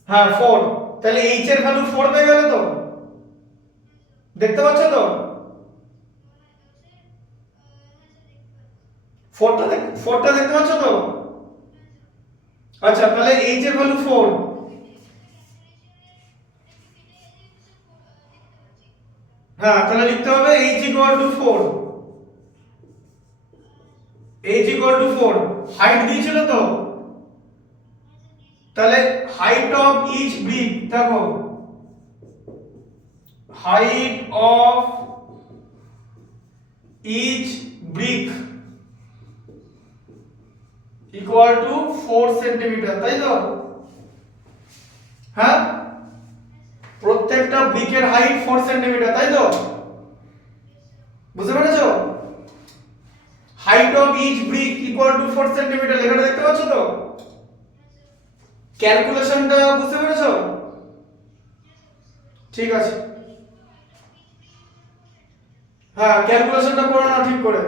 হ্যাঁ 4, তাহলে h এর ভ্যালু 4 পেয়ে গেল তো, দেখতে পাচ্ছ তো 4টা দেখতে পাচ্ছ তো। আচ্ছা তাহলে h এর ভ্যালু 4, হ্যাঁ তাহলে লিখতে হবে h equal to 4, h equal to 4, height দিয়েছিল তো, তাহলে হাইট অফ ইচ ব্রিক, দেখো height of each brick equal to 4 centimetre, তাই তো? হ্যাঁ প্রত্যেকটা ব্রিকের হাইট 4 সেন্টিমিটার, তাই তো? বুঝতে পেরেছো? Height of each brick equal to 4 centimetre, লেখাটা দেখতে পাচ্ছ তো? ক্যালকুলেশনটা বুঝতে পেরেছো? ঠিক আছে, হ্যাঁ ক্যালকুলেশনটা করে নাও ঠিক করে।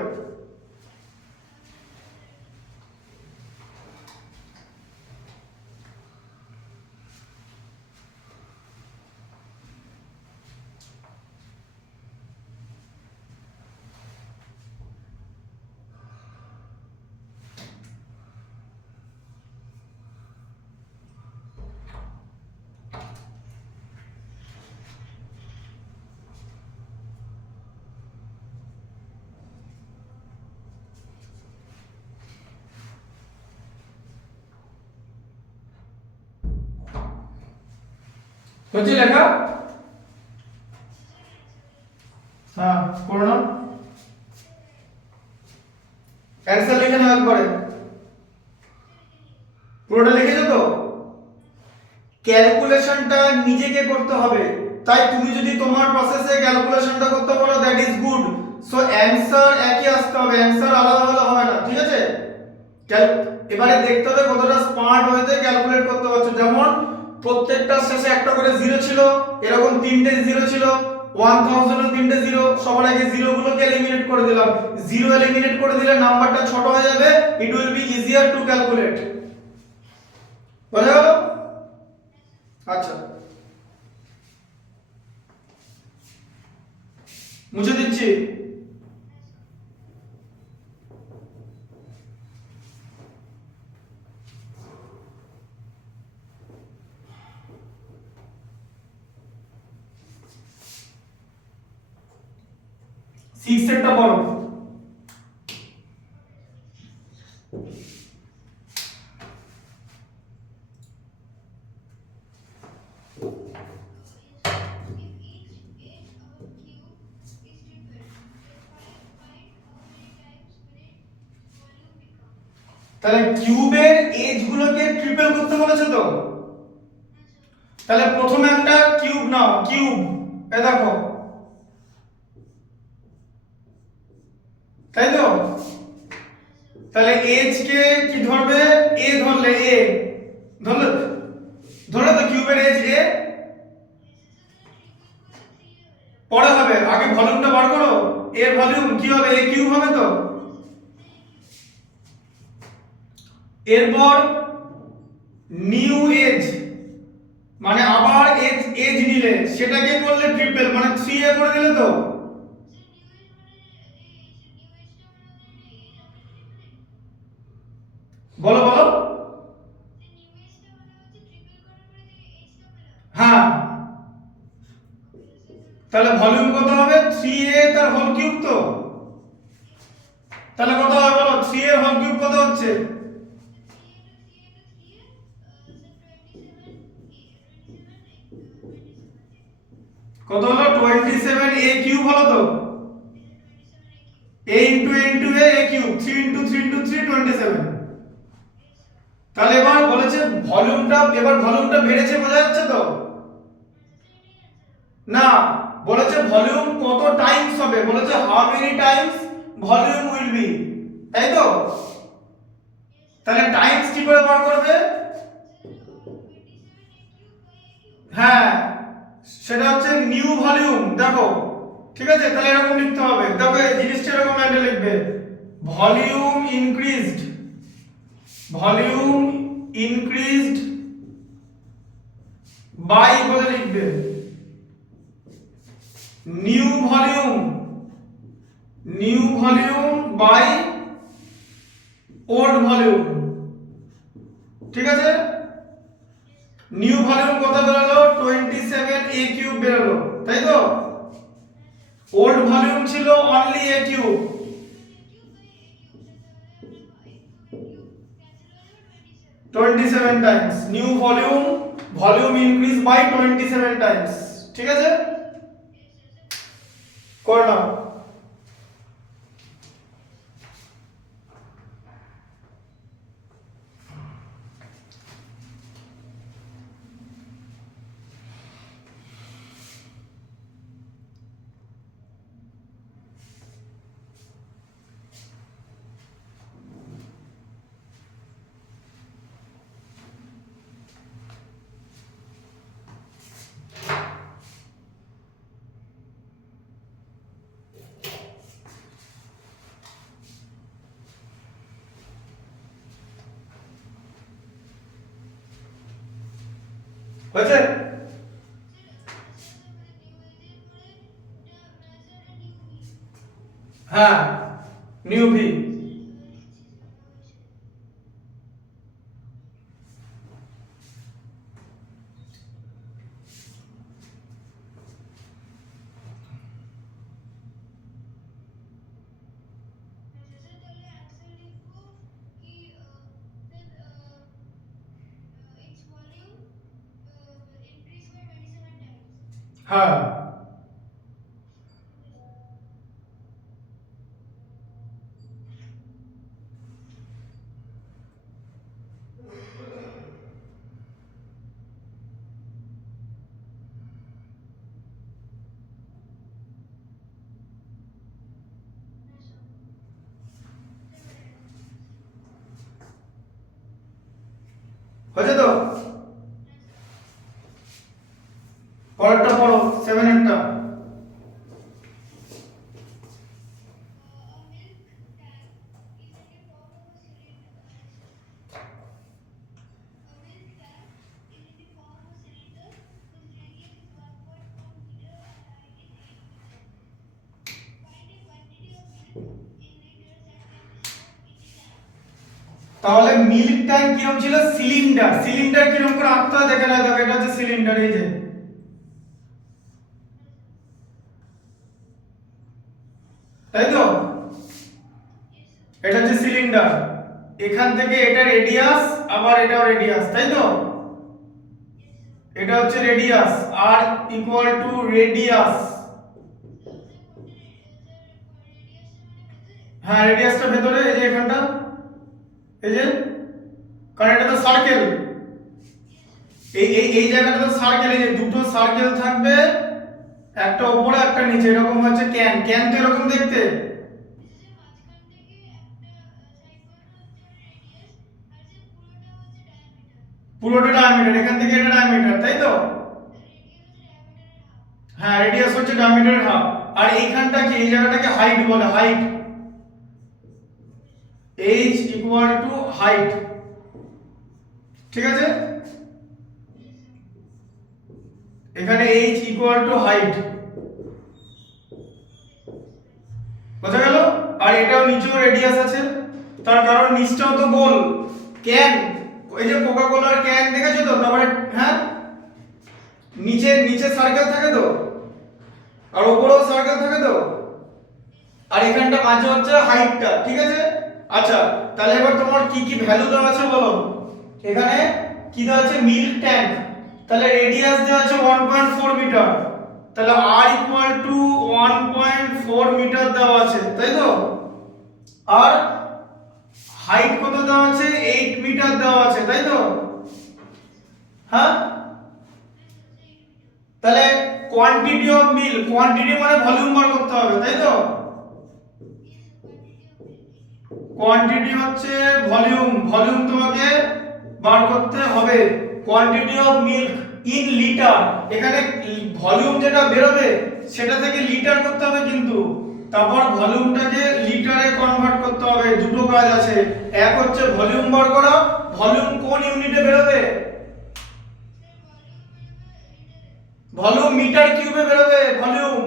হচ্ছে লেখা, হ্যাঁ করে নাও, অ্যানসার লিখে নাও একবারে, পুরোটা লিখেছো তো? ক্যালকুলেশনটা নিজেকে করতে হবে, তাই তুমি যদি তোমার প্রসেসে ক্যালকুলেশনটা করতে পারো that is good, so answer একই আসতে হবে, অ্যানসার আলাদা আলাদা হবে না, ঠিক আছে? এবারে দেখতে হবে কতটা স্মার্ট হয়েছে ক্যালকুলেট করতে পারছো, যেমন প্রত্যেকটা শেষে একটা করে জিরো ছিল, এরকম তিনটে জিরো ছিল, 1000 এর তিনটে জিরো, সবার আগে জিরো গুলোকে এলিমিনেট করে দিলাম, জিরো এলিমিনেট করে দিলে নাম্বারটা ছোট হয়ে যাবে, it will be easier to calculate, বোঝা গেল? আচ্ছা মুছে দিচ্ছি। সিক্স এরটা বড়, তাহলে কিউবের এজ গুলোকে ট্রিপল করতে বলেছে তো, তাহলে প্রথমে একটা কিউব নাও, কিউব এ দেখো, তাই তো? তাহলে এজ কে কি ধরবে, এ ধরলে, এ ধরলে, ধরলে তো কিউবের এজ এ, পরে হবে, আগে ভলিউমটা বার করো। এর ভলিউম কি হবে, a কিউব হবে তো। এরপর নিউ এজ মানে আবার এজ এজ নিলে সেটাকে করলে ট্রিপল মানে 3a করে দিলে তো। বলো বলো। হ্যাঁ, তাহলে ভলিউম কত হবে, 3a তার হোল কিউব তো। তাহলে কত হবে বলো, 3a এর হোল কিউব কত হচ্ছে, কত হলো 27a কিউব হলো তো। a into a into a cube, 3 into 3 into 3 27। তাহলে এবার বলেছে ভলিউমটা, এবার ভলিউমটা বেড়েছে, বোঝা যাচ্ছে তো। না, বলেছে ভলিউম কত টাইমস হবে, বলেছে how many Times volume will be, তাই তো। তাহলে টাইমস কি করে বার করবে, হ্যাঁ সেটা হচ্ছে নিউ ভলিউম, দেখো ঠিক আছে। তাহলে এরকম লিখতে হবে, দেখো এই জিনিসটা এরকম একটা লিখবে, volume increased, volume increased by বলে লিখবে new volume, new volume by old volume, ঠিক আছে। নিউ ভলিউম কত বেরোলো, 27a কিউব বেরোলো, তাই তো। ওল্ড ভলিউম ছিল only a cube, twenty seven times new volume, volume increase by 27 times, ঠিক আছে। করে নাও। হয়েছে, হ্যাঁ নিউ ভি। হ্যাঁ হয়েছে তো। পরেরটা পড়ো, 7 এরটা। তাহলে মিল্ক ট্যাঙ্ক কিরকম ছিল, সিলিন্ডার, সিলিন্ডার কিরকম করে আঁকতে হয় দেখে নাও, দেখো এটা হচ্ছে সিলিন্ডার, এই যে তাই তো, এটা হচ্ছে সিলিন্ডার, এখান থেকে এটা রেডিয়াস, আবার এটাও রেডিয়াস, তাই তো। এটা হচ্ছে radius, r equal to radius, হ্যাঁ রেডিয়াসটা ভেতরে, এই যে এখানটা, এই যে, কারণ এটা তো সার্কেল, এই জায়গাটা তো সার্কেল, এই যে দুটো সার্কেল থাকবে, একটা উপরে একটা নিচে, এরকম হচ্ছে ক্যান, ক্যান তো এরকম দেখতে, পুরোটা ডায়ামিটার, এখান থেকে এটা ডায়ামিটার, তাই তো। হ্যাঁ রেডিয়াস হচ্ছে ডায়ামিটারের হাফ। আর এইখানটাকে এই জায়গাটাকে হাইট বলে, height, h equal two height. ঠিক আছে, এখানে h ইকুয়াল টু হাইট, বোঝা গেল। আর এটাও নিচেও রেডিয়াস আছে, তার কারণ নিচটাও তো গোল। ক্যান, ওই যে কোকা কোলার ক্যান দেখেছো তো, তারপরে হ্যাঁ নিচে নিচে সার্কেল থাকে তো, আর উপরেও সার্কেল থাকে তো, আর এখানটা মাঝে হচ্ছে হাইটটা। ঠিক আছে, আচ্ছা তাহলে এবার তোমার কি কি ভ্যালু দেওয়া আছে বলো। এখানে কি দেওয়া আছে, মিল্ক ট্যাঙ্ক, তাহলে রেডিয়াস দেওয়া আছে 1.4 মিটার, তাহলে r ইকুয়াল টু 1.4 মিটার দেওয়া আছে, তাই তো। আর হাইট কত দেওয়া আছে, 8 মিটার দেওয়া আছে, তাই তো। হ্যাঁ, তাহলে কোয়ান্টিটি অফ মিল্ক, কোয়ান্টিটি মানে ভলিউম বার করতে হবে, তাই তো। কোয়ান্টিটি হচ্ছে ভলিউম, ভলিউম তোমাকে বার করতে হবে। Quantity of milk in litre, এখানে ভলিউম যেটা বেরোবে সেটা থেকে লিটার করতে হবে কিন্তু, তারপর ভলিউমটাকে লিটারে কনভার্ট করতে হবে। দুটো কাজ আছে, এক হচ্ছে ভলিউম বার করা, ভলিউম কোন ইউনিটে বেরোবে, ভলিউম মিটার কিউবে বেরোবে ভলিউম,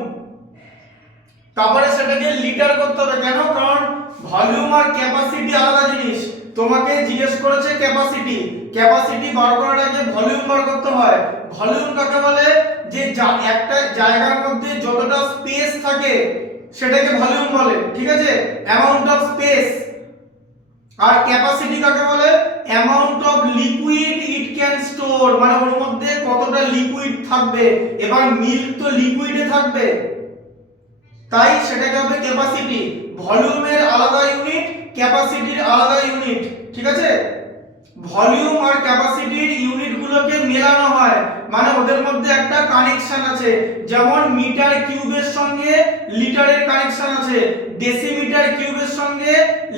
তারপরে সেটাকে লিটার করতে হবে। কেন, কারণ ভলিউম আর ক্যাপাসিটি আলাদা জিনিস। তোমাকে জিজ্ঞেস করেছে ক্যাপাসিটি, ক্যাপাসিটি বার করার আগে ভলিউম বার করতে হয়। ভলিউম কাকে বলে, যে একটা জায়গার মধ্যে যতটা স্পেস থাকে সেটাকে ভলিউম বলে। ঠিক আছে, অ্যামাউন্ট অফ স্পেস। আর ক্যাপাসিটি কাকে বলে, amount of liquid it can store, মানে ওর মধ্যে কতটা লিকুইড থাকবে। এবার মিল্ক তো লিকুইডে থাকবে, তাই সেটাকে হবে ক্যাপাসিটি। ভলিউমের আলাদা ইউনিট, ক্যাপাসিটির আলাদা ইউনিট। ঠিক আছে, ভলিউম আর ক্যাপাসিটির ইউনিটগুলোকে মেলানো হয়, মানে ওদের মধ্যে একটা কানেকশন আছে। যেমন মিটার কিউবের সঙ্গে লিটারের কানেকশন আছে, ডেসিমিটার কিউবের সঙ্গে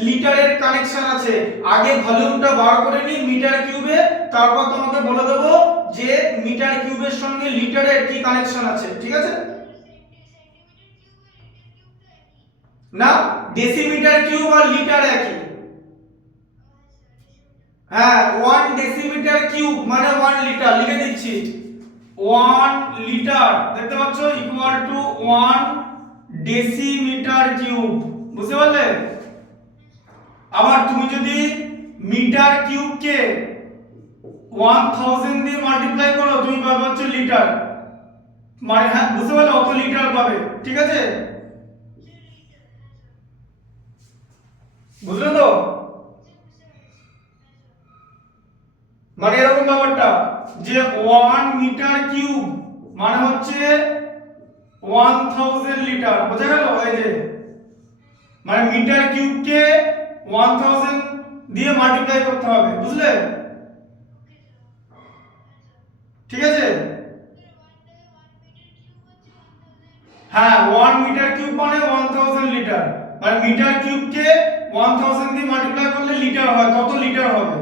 লিটারের কানেকশন আছে। আগে ভলিউমটা বার করে নি মিটার কিউবে, তারপর তোমাকে বলে দেবো যে মিটার কিউবের সঙ্গে লিটারের কি কানেকশন আছে। ঠিক আছে, না ডেসিমিটার কিউব আর লিটার একই। হ্যাঁ 1 ডেসিমিটার কিউব মানে 1 লিটার, লিখে দিচ্ছি 1 লিটার, দেখতে পাচ্ছ, ইকুয়াল টু 1 ডেসিমিটার কিউব, বুঝতে পারলে। আবার তুমি যদি মিটার কিউবকে 1000 দিয়ে মাল্টিপ্লাই করো, তুমি পাবে হচ্ছে লিটার, মানে হ্যাঁ বুঝতে পারলে, অত লিটার পাবে। ঠিক আছে, বুঝলে তো, মানে এরকম ব্যাপারটা যে 1 মিটার কিউব মানে হচ্ছে 1000 লিটার, বোঝা গেল। এই যে মানে মিটার কিউবকে 1000 দিয়ে মাল্টিপ্লাই করতে হবে, বুঝলে। ঠিক আছে, হ্যাঁ 1 মিটার কিউব মানে 1000 লিটার, মানে মিটার কিউবকে 1000 দিয়ে মাল্টিপ্লাই করলে লিটার হয়, কত লিটার হবে।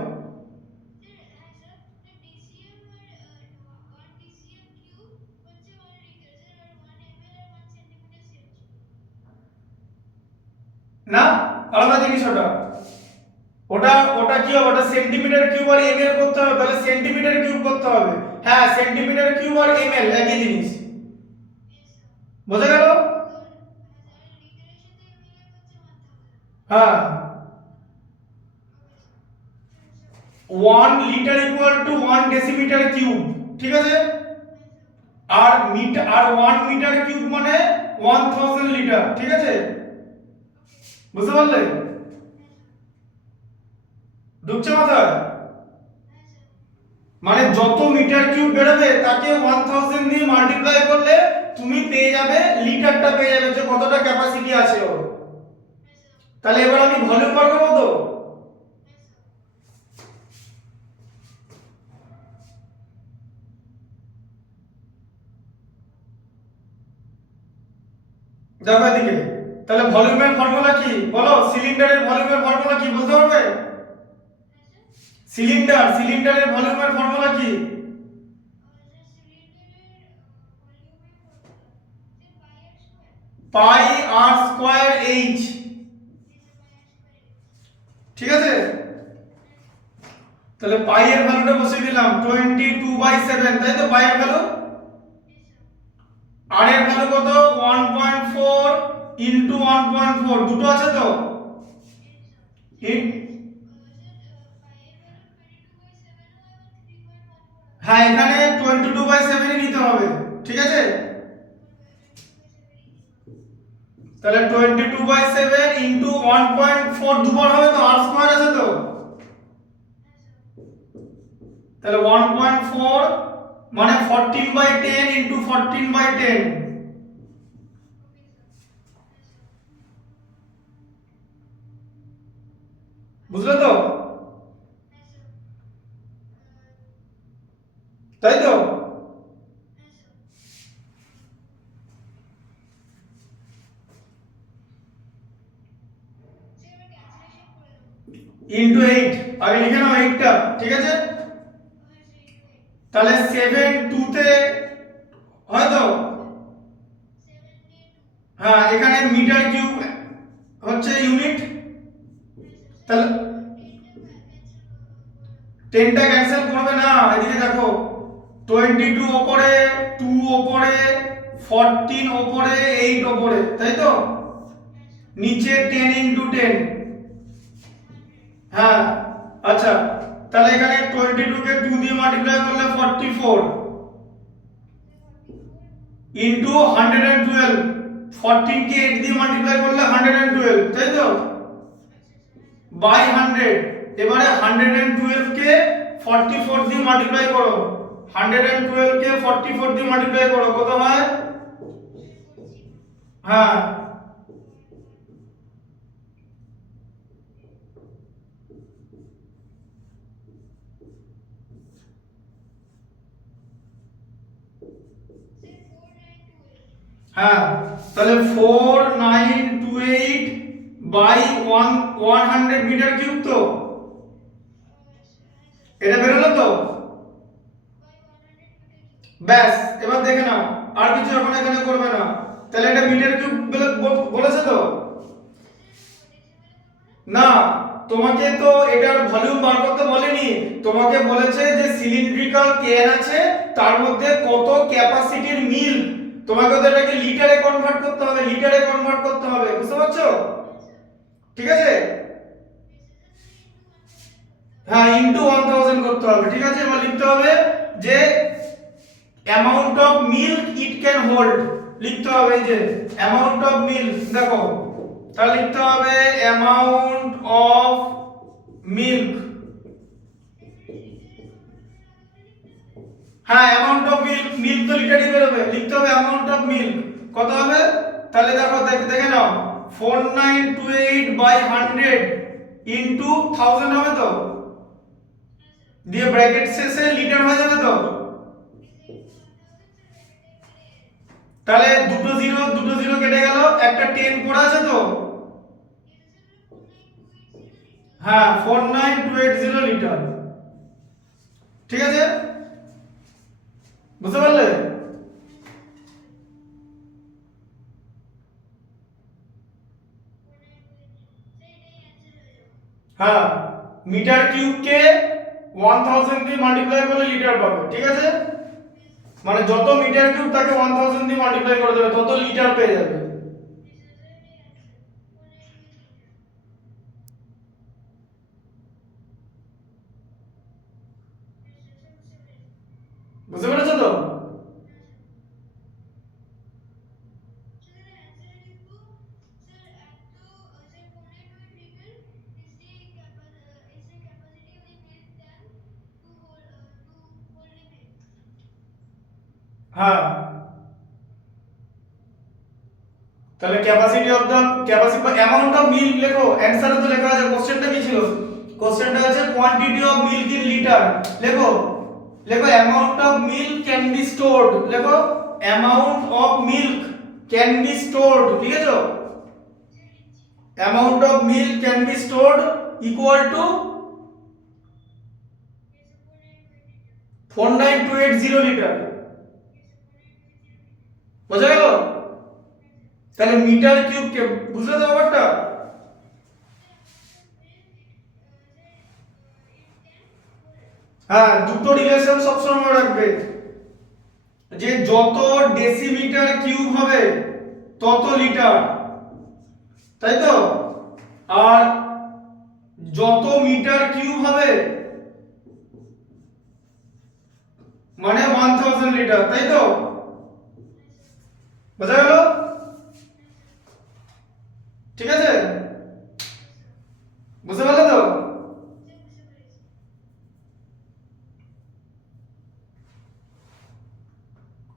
না, আলাদা জিনিস ওটা। ওটা ওটা কি হবে, ওটা সেন্টিমিটার কিউব আর এমএল করতে হবে, তাহলে সেন্টিমিটার কিউব করতে হবে। হ্যাঁ সেন্টিমিটার কিউব আর এমএল একই জিনিস, বোঝা গেল। হ্যাঁ 1 litre equal to 1 decimetre cube. ঠিক আছে, আর মিটার আর 1 মিটার কিউব মানে 1000 লিটার। ঠিক আছে, বুঝতে পারলে, ঢুকছে মাথায়। মানে যত মিটার কিউব বেরোবে তাকে 1000 দিয়ে মাল্টিপ্লাই করলে তুমি পেয়ে যাবে লিটারটা, পেয়ে যাবে যে কতটা ক্যাপাসিটি আছে ওর। তাহলে এবার আমি ভলিউম বার করব তো, দেখো এদিকে। তাহলে ভলিউমের ফর্মুলা কি বলো, সিলিন্ডারের ভলিউমের ফর্মুলা কি বলতে পারবে। সিলিন্ডারের ভলিউমের ফর্মুলা কি। পাই আর স্কয়ার এইচ, ঠিক আছে? তাহলে পাই এর ভ্যালুটা বসিয়ে দিলাম 22/7, তাই তো পাই এর ভ্যালু। আর এর ভ্যালু কত? 1.4 ইনটু 1.4, দুটো আছে তো? হ্যাঁ, এখানে 22/7 ই নিতে হবে, ঠিক আছে? তাহলে 22/7 ইনটু 1.4 দুবার হবে তো, আর স্কয়ার আছে তো? তাহলে 1.4 মানে 14/10 ইনটু 14/10, বুঝলে তো? তাই তো? ইনটু 8, আগে লিখে নাও 8টা, ঠিক আছে? তাহলে 7 2 তে হয় তো? হ্যাঁ, এখানে মিটার কিউব হচ্ছে ইউনিট, তাহলে 10টা ক্যান্সেল করবে না, এদিকে দেখো 22 ওপরে, 2 ওপরে, 14 ওপরে, 8 ওপরে, তাই তো? নিচে 10 ইনটু 10, হ্যাঁ। আচ্ছা, তাহলে এখানে 22 কে 2 দিয়ে মাল্টিপ্লাই করলে 44 ইনটু 112, 14 কে 8 দিয়ে মাল্টিপ্লাই করলে 112, তাই তো? বাই 100, এবারে 112 কে 44 দিয়ে মাল্টিপ্লাই করো, 112 কে 44 দিয়ে মাল্টিপ্লাই করো, কত হয়? হ্যাঁ, হ্যাঁ, তাহলে 4928 বাই 100 মিটার কিউব, তো এটা বেরোলো তো? ব্যাস, এবার দেখে নাও, আর কিছু এখন এখানে করবে না। তাহলে এটা মিটার কিউব বলেছে তো? না, তোমাকে তো এটার ভলিউম বার করতে বলেনি, তোমাকে বলেছে যে সিলিন্ড্রিক্যাল ক্যান আছে, তার মধ্যে কত ক্যাপাসিটির মিল্ক, তোমাকে তো এটাকে লিটারে কনভার্ট করতে হবে, লিটারে কনভার্ট করতে হবে, বুঝতে পারছো? ঠিক আছে? হ্যাঁ, ইনটু 1000 করতে হবে, ঠিক আছে? এবার লিখতে হবে যে amount of milk it can hold, লিখতে হবে এই যে অ্যামাউন্ট অফ মিল্ক, দেখো তাহলে লিখতে হবে অ্যামাউন্ট অফ মিল্ক, হ্যাঁ অ্যামাউন্ট অফ মিল্ক, মিল্ক তো লিটারই বেরোবে, লিখতে হবে অ্যামাউন্ট অফ মিল্ক, কত হবে? তাহলে দেখো দেখে নাও 4928 বাই 100 ইনটু 1000 হবে তো, দিয়ে ব্র্যাকেট শেষে লিটার হয়ে যাবে তো? তাহলে দুটো জিরো কেটে গেল, একটা 10 পড়ে আছে তো? হ্যাঁ, 49280 লিটার, ঠিক আছে? বুঝতে পারলে? হ্যাঁ, মিটার কিউব কে 1000 দিয়ে মাল্টিপ্লাই করলে লিটার পাবে, ঠিক আছে? মানে যত মিটার কিউব তাকে 1000 দিয়ে মাল্টিপ্লাই করে দেবে, তত লিটার পেয়ে যাবে। বুঝতে পেরেছো তো? হ্যাঁ, তাহলে ক্যাপাসিটি বা অ্যামাউন্ট অফ মিল্ক লেখো, অ্যানসারে তো লেখা আছে, কোশ্চেনটা কি ছিল? কোশ্চেনটা আছে quantity of milk in litre, লেখো, লেখো amount of milk can be stored, লেখো amount of milk can be stored, লিখেছো? Amount of milk can be stored equal to 49280 litre, বোঝা গেল? তাহলে মিটার কিউব কে বুঝলে তো ব্যাপারটা? হ্যাঁ, দুটো রিলেশন সবসময় মনে রাখবে, যে যত ডেসিমিটার কিউব হবে তত লিটার, তাই তো? আর যত মিটার কিউব হবে মানে 1000 লিটার, তাই তো? বোঝা গেল? ঠিক আছে, বুঝতে পারলে তো?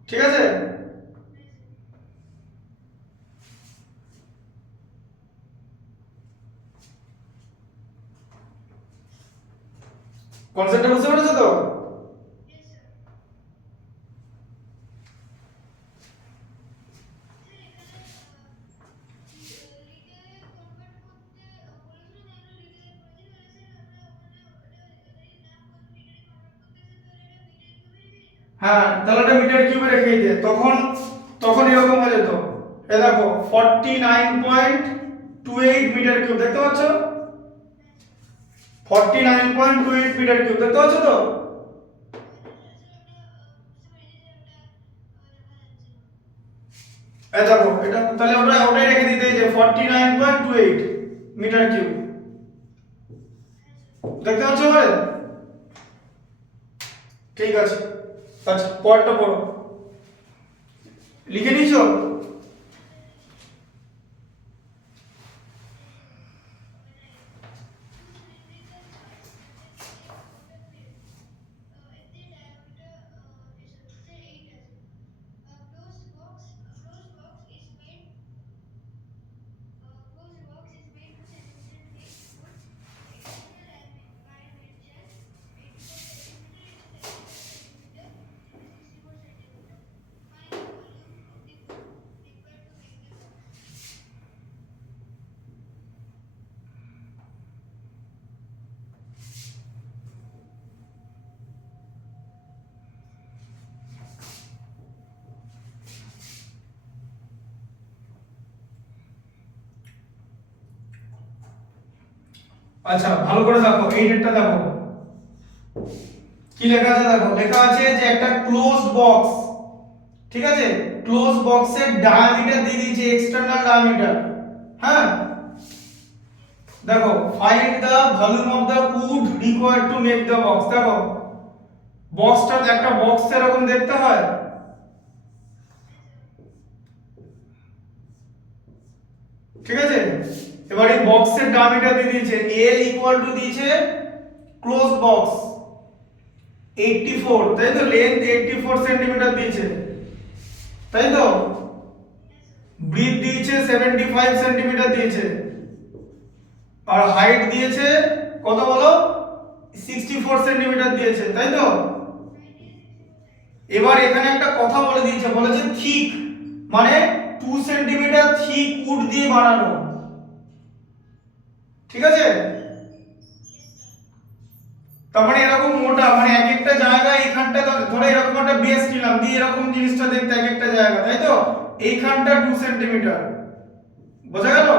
ঠিক আছে, কনসেপ্টটা বুঝতে পেরেছো তো? হ্যাঁ, তাহলে এটা মিটার কিউবে রেখে দিয়ে তখন তখন এরকম হয়ে যেত। এই দেখো 49.28 মিটার কিউব দেখতে পাচ্ছ? 49.28 মিটার কিউব দেখতে পাচ্ছ তো? এই দেখো এটা তাহলে ওটাই রেখে দিতে, যে 49.28 মিটার কিউব দেখতে পাচ্ছ এবারে? ঠিক আছে, আচ্ছা পরেরটা পড়ো, লিখে নিয়েছো? আচ্ছা ভালো করে দেখো, এই ডেটটা দেখো কি লেখা আছে। দেখো লেখা আছে যে একটা ক্লোজড বক্স, ঠিক আছে, ক্লোজ বক্সের ডায়ামিটার দিয়ে দিয়েছে, এক্সটারনাল ডায়ামিটার। হ্যাঁ, দেখো find the volume of the wood required to make the box. দেখো বক্সটা একটা বক্স এরকম দেখতে হয়, ঠিক আছে। এবার এই বক্সের ডায়ামিটার দিয়ে দিয়েছে, L ইকুয়াল টু দিয়েছে ক্লোজ বক্স 84, তাই তো? লেন্থ 84 সেন্টিমিটার দিয়েছে, তাই তো? ব্রিথ দিয়েছে 75 সেন্টিমিটার দিয়েছে, আর হাইট দিয়েছে কত বলো? 64 সেন্টিমিটার দিয়েছে, তাই তো? এবার এখানে একটা কথা বলে দিয়েছে, বলেছে থিক, মানে 2 সেন্টিমিটার থিক উড দিয়ে বানানো, ঠিক আছে। তার মানে এরকম মোটা, মানে এক একটা জায়গায় এইখানটা ধরো এরকম একটা বেস নিলাম, দিয়ে এরকম জিনিসটা দেখতে এক একটা জায়গা, তাই তো? এইখানটা 2 সেন্টিমিটার, বোঝা গেল?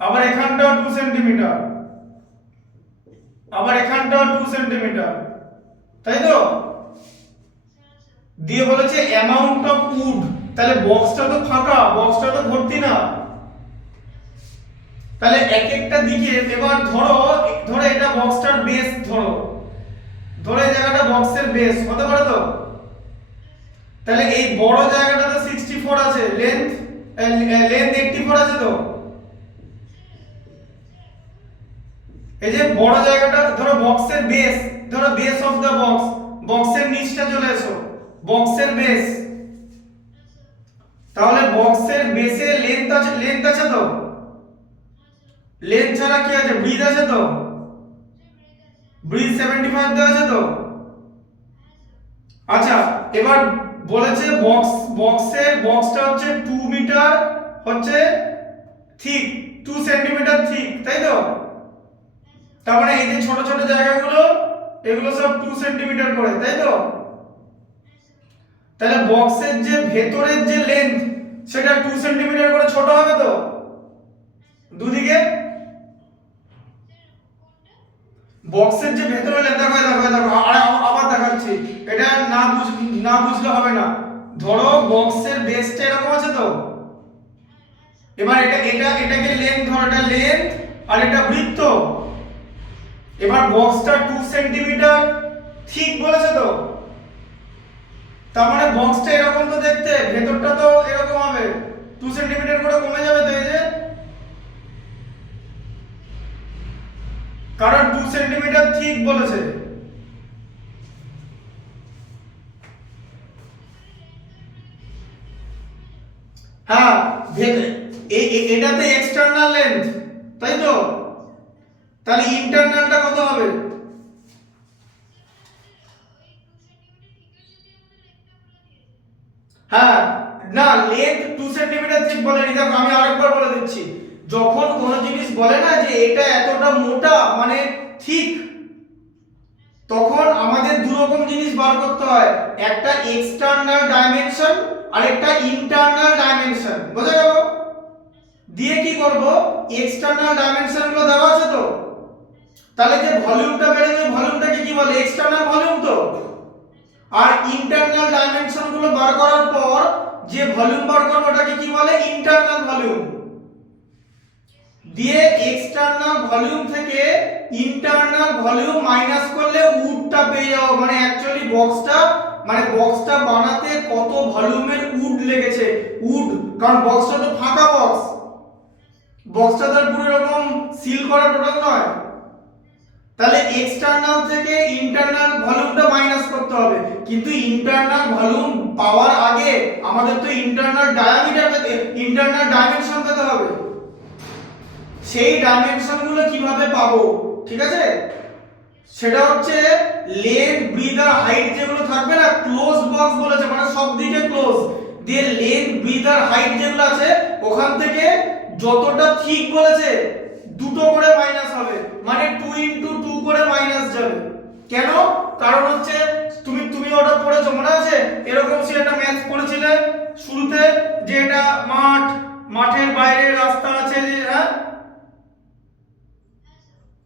আবার এখানটাও 2 সেন্টিমিটার, আবার এখানটাও 2 সেন্টিমিটার, তাই তো? দিয়ে বলেছে অ্যামাউন্ট অফ উড, তাহলে বক্সটা তো ফাঁকা, বক্সটা তো ভর্তি না, তাহলে এক একটা দিকে এবার ধরো ধরো এটা বক্সটার বেস, ধরো ধরো এই জায়গাটা বক্সের বেস হতে পারে তো? তাহলে এই বড় জায়গাটা তো 64 আছে, লেন্থ লেন্থ 84 আছে তো? এই যে বড় জায়গাটা ধরো বক্সের বেস, ধরো বেস অফ দা বক্স, বক্সের নিচটা চলে এসো, বক্সের বেস, তাহলে বক্সের বেসে লেন্থ আছে তো? লেন্থ ছাড়া কি আছে? ব্রিথ আছে তো? ব্রিথ 75 দেওয়া আছে তো? আচ্ছা এবার বলেছে বক্সটা হচ্ছে 2 মিটার হচ্ছে থিক, 2 সেন্টিমিটার থিক, তাই তো? তার মানে এই যে ছোট ছোট জায়গাগুলো এগুলো সব 2 সেন্টিমিটার করে, তাই তো? তাহলে বক্সের যে ভেতরের যে লেন্থ সেটা 2 সেন্টিমিটার করে ছোট হবে তো দুদিকে। বক্সের যে ভেতরে দেখো দেখো দেখো আবার দেখাচ্ছি, এটা না বুঝলে হবে না। ধরো বক্সের বেসটা এরকম আছে তো, এবার এটাকে লেন্থ ধরো, এটা লেন্থ আর এটা বৃত্ত। এবার বক্সটা 2 সেন্টিমিটার ঠিক বলেছে তো, তার মানে বক্সটা এরকম তো দেখতে, ভেতরটা তো এরকম হবে, 2 সেন্টিমিটার করে কমে যাবে তো এই যে, কারণ 2 সেন্টিমিটার ঠিক বলেছে। হ্যাঁ, এটাতে এক্সটার্নাল লেন্থ, তাই তো? তাহলে ইন্টারনালটা কত হবে? হ্যাঁ, না লেন্থ 2 সেন্টিমিটার ঠিক বলেনি। দেখো আমি আরেকবার বলে দিচ্ছি, যখন কোনো জিনিস বলে না যে এটা এতটা মোটা মানে ঠিক, তখন আমাদের দু রকম জিনিস বার করতে হয়, একটা এক্সটার্নাল ডাইমেনশন আর একটা ইন্টারনাল ডাইমেনশন। বোঝা গেল? দিয়ে কি করব, এক্সটার্নাল ডাইমেনশন গুলো দেওয়া আছে তো, তাহলে যে ভলিউমটা বেড়ে যাবে, ভলিউমটাকে কি বলে, এক্সটার্নাল ভলিউম তো। আর ইন্টারনাল ডাইমেনশন গুলো বার করার পর যে ভলিউম বার করব ওটাকে কি বলে, ইন্টারনাল ভলিউম। দিয়ে এক্সটার্নাল ভলিউম থেকে ইন্টারনাল ভলিউম মাইনাস করলে উডটা পেয়ে যাও, মানে অ্যাকচুয়ালি বক্সটা বানাতে কত ভলিউমের উড লেগেছে, উড, কারণ বক্সটা তো ফাঁকা বক্সটা তো পুরো এরকম সিল করা টোটাল নয়। তাহলে এক্সটার্নাল থেকে ইন্টারনাল ভলিউমটা মাইনাস করতে হবে, কিন্তু ইন্টারনাল ভলিউম পাওয়ার আগে আমাদের তো ইন্টারনাল ডায়ামিটার পেতে, ইন্টারনাল ডাইমেনশন পেতে হবে। সেই ডাইমেনশন গুলো কিভাবে পাবো, ঠিক আছে? সেটা হচ্ছে লেন্থ, ব্রিথ আর হাইট যেগুলো থাকবে না, ক্লোজ বক্স বলেছে, মানে সব দিকে ক্লোজ, দিয়ে লেন্থ, ব্রিথ আর হাইট যেগুলো আছে ওখান থেকে যতটা ঠিক বলেছে দুটো করে মাইনাস হবে, মানে 2 ইনটু 2 করে মাইনাস যাবে। কেন? কারণ হচ্ছে তুমি ওটা পড়েছো মনে আছে, এরকম সে একটা ম্যাথ পড়েছিলে শুরুতে, যে এটা মাঠের বাইরে রাস্তা আছে, যে হ্যাঁ,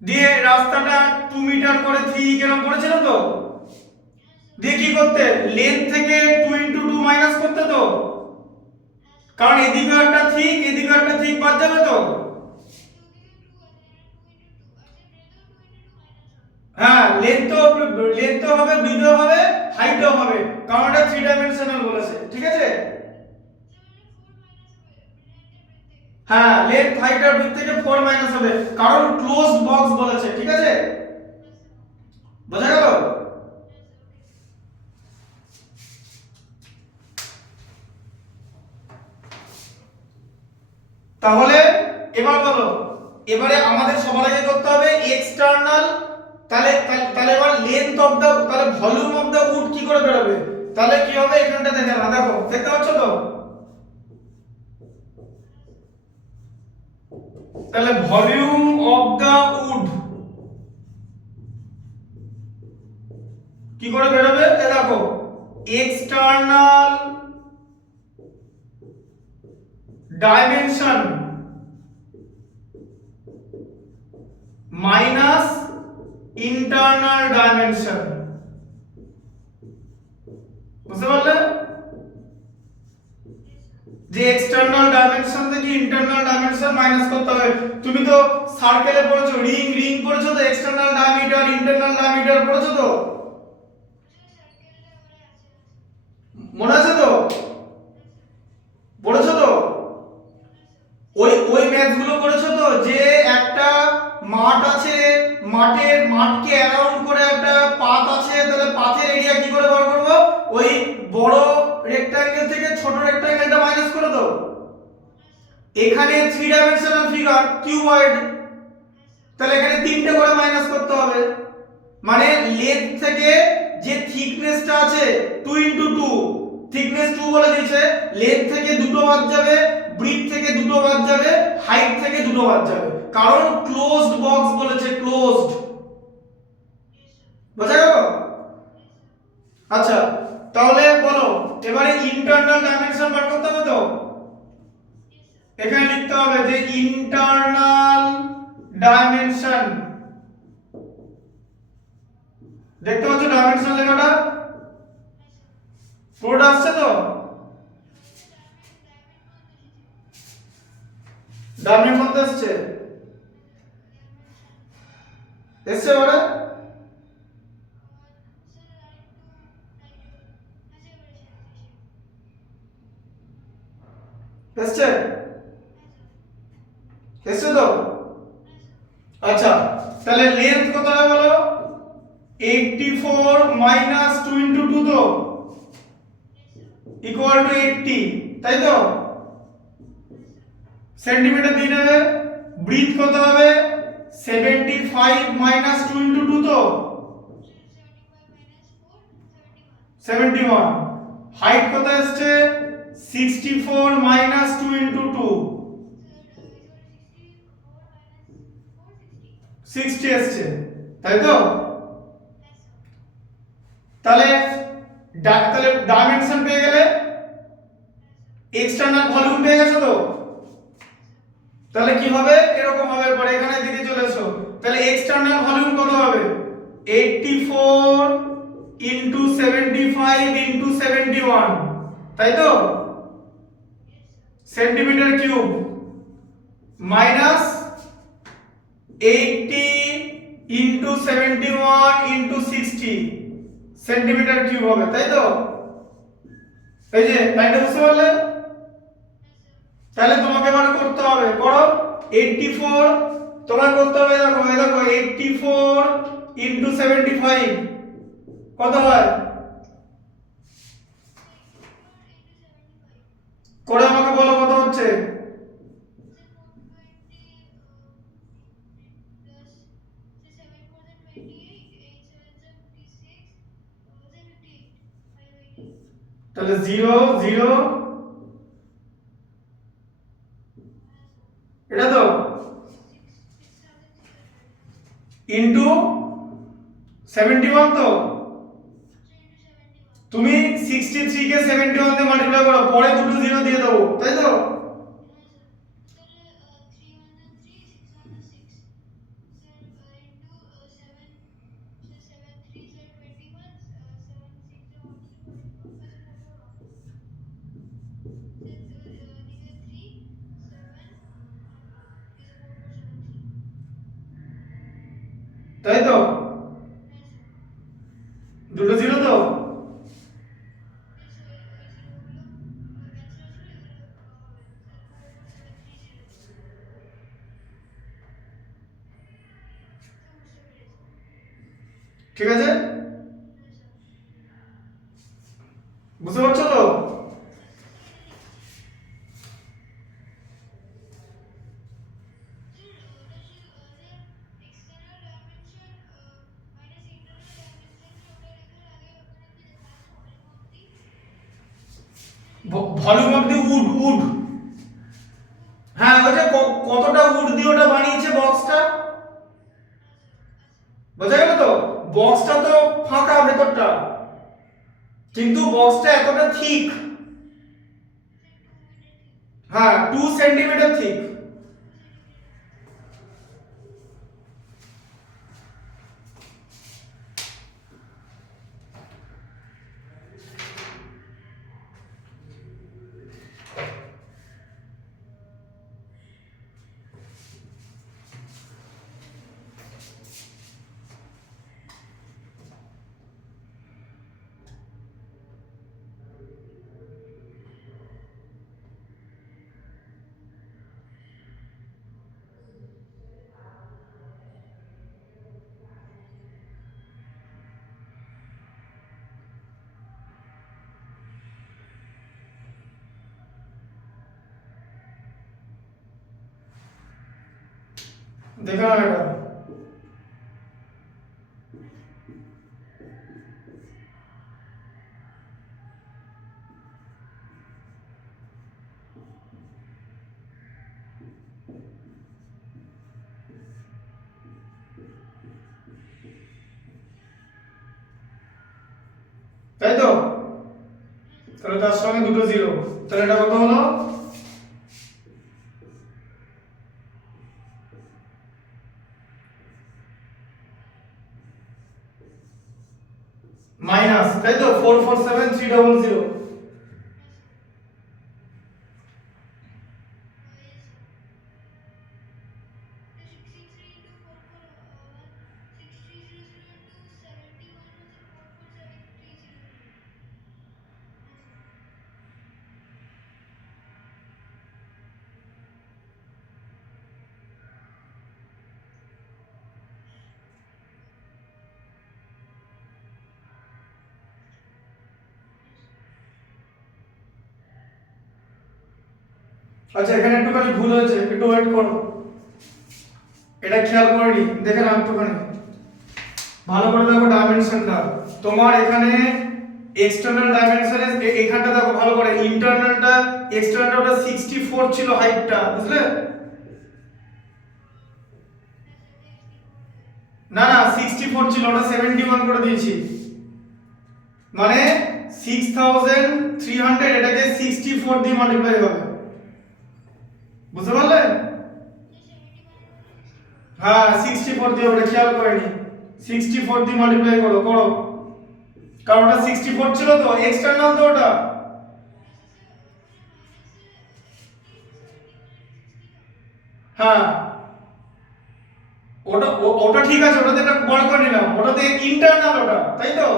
দিয়ে রাস্তাটা 2 মিটার করে 3 কেরম পড়েছিল তো, দিয়ে কি করতে, লেন্থ থেকে 2 ইনটু 2 মাইনাস করতে তো, কারণ এদিকে একটা ঠিক এদিকে একটা ঠিক বাদ যাবে তো। হ্যাঁ, লেন্থ হবে, ব্রিথ হবে, হাইটও হবে, কারণ এটা 3 ডাইমেনশনাল বলেছে, ঠিক আছে? হ্যাঁ, লেন্থ, হাইট আর ব্রিথ থেকে 4 মাইনাস হবে, কারণ ক্লোজড বক্স বলেছে, ঠিক আছে? বোঝা গেল? তাহলে এবার বলো, এবারে আমাদের সবার আগে করতে হবে এক্সটার্নাল, তাহলে তাহলে এবার লেন্থ অফ দা, তাহলে ভলিউম অফ দা উড কি করে বের হবে, তাহলে কি হবে এখানটা দেখে না, দেখো দেখতে পাচ্ছ তো, তাহলে ভলিউম অফ দা উড কি করে বের হবে, এই দেখো external dimension minus internal dimension. বুঝতে পারলে যে এক্সটার্নাল ডাইমেনশন থেকে ইন্টারনাল ডাইমেনশন মাইনাস করতে হবে। তুমি তো সার্কেলে পড়েছো, রিং পড়েছো তো, এক্সটার্নাল ডায়ামিটার ইন্টারনাল ডায়ামিটার পড়েছো তো, মনে আছে তো, পড়েছো তো, ওই ম্যাথ গুলো করেছো তো, যে একটা মাঠ আছে, মাঠকে অ্যারাউন্ড করে একটা পাথ আছে, তাহলে পাথের এরিয়া কি করে বার করব, ওই বড় রেক্ট্যাঙ্গেল থেকে ছোট রেক্ট্যাঙ্গেলটা মাইনাস করে দাও। এখানে 3 ডাইমেনশনাল ফিগার কিউবয়েড, তাহলে এখানে তিনটে করে মাইনাস করতে হবে, মানে লেন্থ থেকে যে থিকনেসটা আছে 2 ইনটু 2, থিকনেস 2 বলে দিয়েছে, লেন্থ থেকে দুটো বাদ যাবে, ব্রিথ থেকে দুটো বাদ যাবে, হাইট থেকে দুটো বাদ যাবে, কারণ ক্লোজড বক্স বলেছে, ক্লোজড। বোঝা গেল? আচ্ছা, তাহলে বলো এবারে ইন্টারনাল ডাইমেনশন বার করতে হবে তো, দেখতে পাচ্ছ ডাইমেনশন লেখাটা পুরোটা আসছে তো? ডাইমেনশন মধ্যে আসছে, এসছে ওরে এসছে, এসছে তো? আচ্ছা, তাহলে লেন্থ কত হবে বলো? 84 মাইনাস 2 ইনটু 2 তো ইকুয়াল টু 80, তাই তো? সেন্টিমিটার দিয়ে নেবে। ব্রিথ কত হবে? 75 মাইনাস 2 ইনটু 2 তো 71। হাইট কত আসছে? 64 মাইনাস 2 ইনটু 2 60 আসছে, তাই তো? তাহলে তাহলে ডাইমেনশন পেয়ে গেলে, এক্সটার্নাল ভলিউম পেয়ে গেছো তো? তাহলে কি হবে? এরকম হবে, পরে এখানে দিকে চলে এসো। তাহলে এক্সটার্নাল ভলিউম কত হবে? 84 ইনটু 75 ইনটু 71, তাই তো? Centimetre cube minus 80 into 71 into 60 centimetre cube হবে, তাই তো? এই যে লাইনটা বুঝতে পারলে? তাহলে তোমাকে এবার করতে হবে, করো। 84 তোমার করতে হবে, দেখো এই দেখো 84 ইনটু 75 কত হয়? করে আমাকে বলো কত হচ্ছে। তাহলে 0 0 এটা তো ইনটু 71 তো তুমি 63 কে 71 দিয়ে মাল্টিপ্লাই করো, পরে দুটো জিরো দিয়ে দেবো, তাই তো? তাই তো? দুটো জিরো তো? ঠিক আছে, বুঝতে পারছো তো? Volume of the wood, wood, হ্যাঁ ওই যে কতটা উড দিয়ে ওটা বানিয়েছে বক্সটা, বোঝা গেল তো? বক্সটা তো ফাঁকা ভেতরটা, কিন্তু বক্সটা এতটা থিক, হ্যাঁ 2 সেন্টিমিটার থিক। দেখো না এটা, তাই তো? তাহলে তার সঙ্গে দুটো জিরো, তাহলে এটা কত হলো? মাইনাস, তাই তো 447300। আচ্ছা এখানে একটুখানি ভুল হয়েছে, একটু ওয়েট করো, এটা খেয়াল করে নি, দেখে নাও একটুখানি ভালো করে দেখো ডাইমেনশনটা। তোমার এখানে এক্সটার্নাল ডাইমেনশনে এখানটা দেখো ভালো করে, ইন্টারনালটা এক্সটার্নালটা ওটা 64 ছিল হাইটটা, বুঝলে? না না 64 ছিল, ওটা 71 করে দিয়েছি, মানে 6300 এটাকে 64 দিয়ে মাল্টিপ্লাই হবে, বুঝতে পারলে? হ্যাঁ 64 দিয়ে, ওটা খেয়াল করেনি, 64 দিয়ে মাল্টিপ্লাই করো করো, কারণ ওটা 64 ছিল তো, এক্সটার্নাল তো ওটা। হ্যাঁ ওটা ওটা ঠিক আছে, ওটাতে একটা বড় করে নিলাম, ওটাতে ইন্টারনাল ওটা, তাই তো?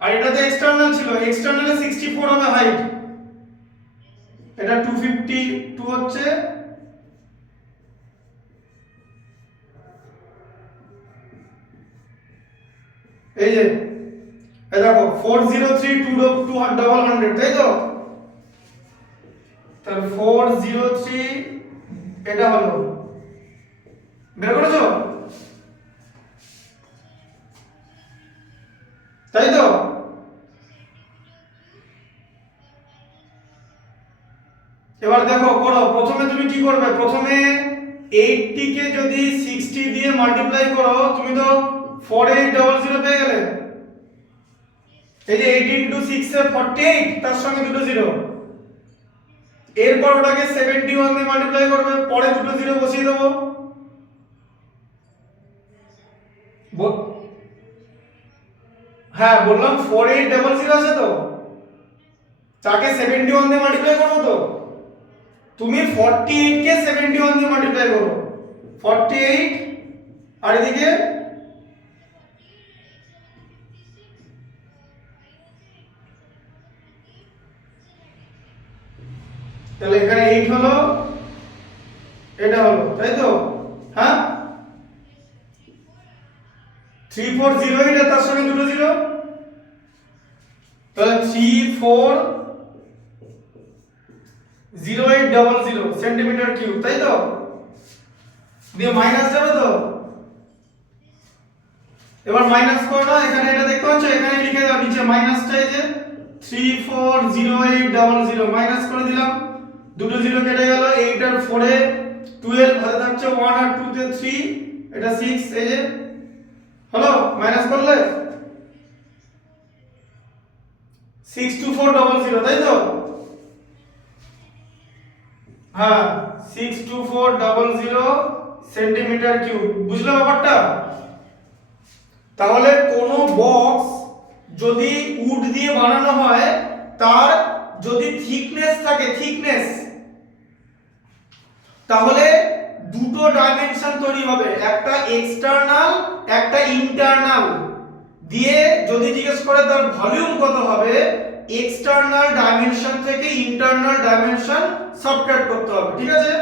আর এটাতে এক্সটার্নাল ছিল, এক্সটার্নালে 64 হবে হাইট, এটা 252 হচ্ছে। এই যে এই দেখো 403200, তাই তো? তাহলে 403 এটা হলো, বের করেছো, তাই তো? এবার দেখো করো, প্রথমে তুমি কি করবে, প্রথমে 80 কে যদি 60 দিয়ে মাল্টিপ্লাই করো, তুমি তো 4800 পেয়ে গেলে। এই যে 80 ইনটু 6 এ 48, তার সঙ্গে দুটো জিরো, এরপর ওটাকে 71 দিয়ে মাল্টিপ্লাই করবে, পরে দুটো জিরো বসিয়ে দেবো। হ্যাঁ বললাম 4800 আছে তো, তাকে 71 দিয়ে মাল্টিপ্লাই করবো তো, তুমি 48 কে 71 দিয়ে মাল্টিপ্লাই করো, 48 আর এদিকে, তাহলে এখানে 8 হলো, এটা হলো, তাই তো? হ্যাঁ 3408 আর তার সঙ্গে দুটো জিরো, তাহলে 340800 সেন্টিমিটার কিউব, তাই তো? দিয়ে মাইনাস যাবে তো, এবার মাইনাস করো না, এখানে এটা দেখতে পাচ্ছ, এখানে লিখে দাও নিচে মাইনাসটা, এই যে 340800 মাইনাস করে দিলাম, দুটো জিরো কেটে গেল, 8 আর 4 এ 12 হাতে থাকছে 1 আর 2 তে 3, এটা 6, এই যে হলো, মাইনাস করলে 62400, তাই তো? হ্যাঁ 62400 সেন্টিমিটার কিউব, বুঝলে ব্যাপারটা? তাহলে কোন বক্স যদি উড দিয়ে বানানো হয়, তার যদি থিকনেস থাকে, থিকনেস, তাহলে দুটো ডাইমেনশন তৈরি হবে, একটা এক্সটার্নাল একটা ইন্টারনাল, দিয়ে যদি জিজ্ঞেস করে তার ভলিউম কত হবে, এক্সটার্নাল ডাইমেনশন থেকে ইন্টারনাল ডাইমেনশন সাবট্রাক্ট করতে হবে, ঠিক আছে?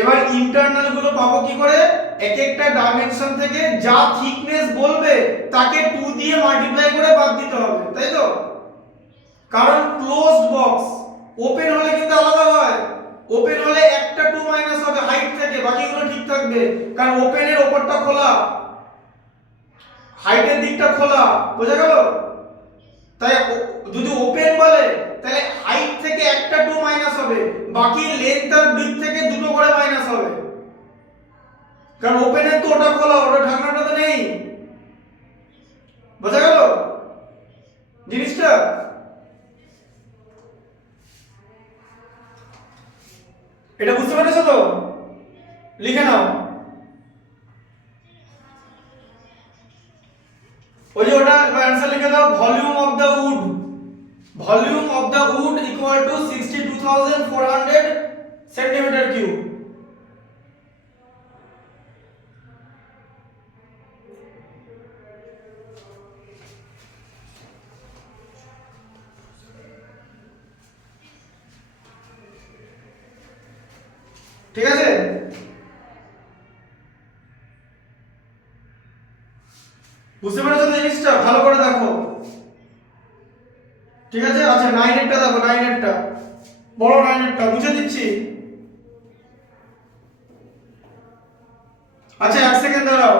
এবার ইন্টারনাল গুলো পাবো কি করে, এক একটা ডাইমেনশন থেকে যা থিকনেস বলবে তাকে 2 দিয়ে মাল্টিপ্লাই করে বাদ দিতে হবে, তাই তো? কারণ ক্লোজড বক্স, ওপেন হলে কিন্তু আলাদা হয়, ওপেন হলে একটা 2 মাইনাস হবে হাইট থেকে, বাকিগুলো ঠিক থাকবে, কারণ ওপেনের উপরটা খোলা, হাইটের দিকটা খোলা, বোঝা গেল? তাই যদি ওপেন বলে তাহলে হাইট থেকে একটা 2 মাইনাস হবে, বাকি লেন্থ আর ব্রিথ থেকে দুটো করে মাইনাস হবে, কারণ ওপেনের তো ওটা খোলা, ওটা ঢাকনাটা তো নেই, বোঝা গেল জিনিসটা? এটা বুঝতে পেরেছো তো? লিখে নাও। ওই যে ওটা অ্যানসার লিখে দাও, volume of the wood, volume of the wood equal two 62400 centimetre cube. ঠিক আছে, বুঝতে পেরেছো তো জিনিসটা? ভালো করে দেখো। ঠিক আছে, আচ্ছা 9 এরটা দেখো, 9 এরটা বড়, 9 এরটা বুঝে দিচ্ছি। আচ্ছা 1 সেকেন্ড দাঁড়াও,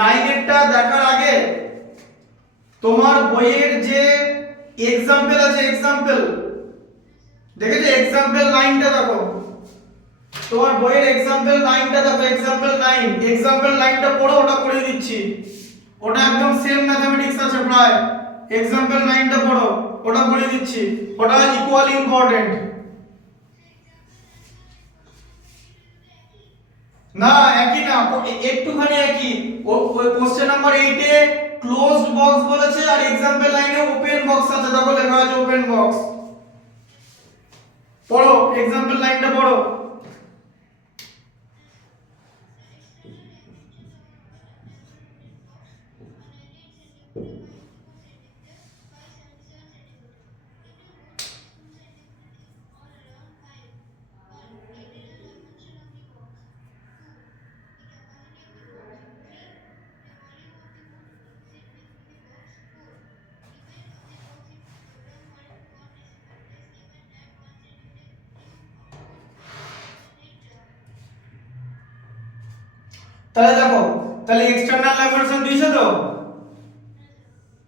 9 এরটা দেখার আগে তোমার বইয়ের যে এক্সাম্পল আছে, এক্সাম্পল দেখেছো, এক্সাম্পল 9টা দেখো, তোমার বইয়ের এক্সাম্পল 9টা দেখো, এক্সাম্পল 9, এক্সাম্পল 9টা পড়ো, ওটা করে দিচ্ছি, ওটা একদম সেম ম্যাথমেটিক্স আছে প্রায়। এক্সাম্পল 9টা পড়ো, ওটা করে দিচ্ছি, ওটা ইকুয়ালি ইম্পর্টেন্ট। না একই না, একটুখানি একই। ওই কোশ্চেন নাম্বার 8 এ ক্লোজড বক্স বলেছে, আর এক্সাম্পল 9 এ ওপেন বক্স আছে, দেখো লেখা আছে ওপেন বক্স। পড়ো এক্সাম্পল 9টা পড়ো। তাহলে দেখো, তাহলে এক্সটারনাল ল্যামিনেশন দিয়েছে তো,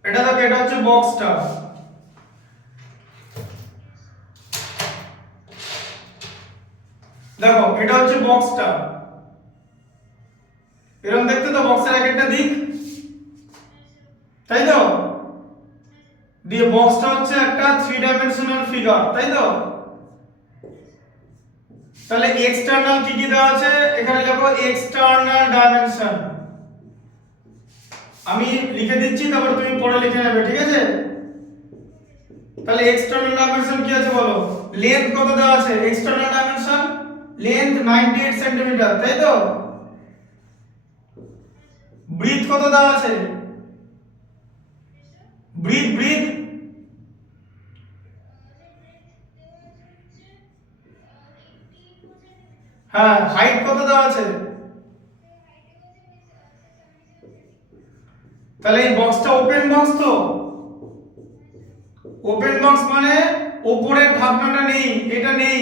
এটা দেখো, এটা হচ্ছে বক্সটা, দেখো এটা হচ্ছে বক্সটা, এরকম দেখতে তো বক্সের এক একটা দিক, তাই তো? দিয়ে বক্সটা হচ্ছে একটা 3 ডাইমেনশনাল ফিগার, তাই তো? তাহলে এক্সটারনাল কি কি দেওয়া আছে, এখানে লেখো এক্সটারনাল ডাইমেনশন, আমি লিখে দিচ্ছি, তারপর তুমি পড়ে লিখে নেবে, ঠিক আছে? তাহলে এক্সটারনাল ডাইমেনশন কি আছে বলো? লেন্থ কত দেওয়া আছে? এক্সটারনাল ডাইমেনশন লেন্থ 98 সেন্টিমিটার, তাই তো? ব্রিথ কত দেওয়া আছে? ব্রিথ, ব্রিথ হ্যাঁ, হাইট কত দেওয়া আছে? তাহলে এই বক্সটা ওপেন বক্স তো, ওপেন বক্স মানে উপরের ঢাকনাটা নেই, এটা নেই।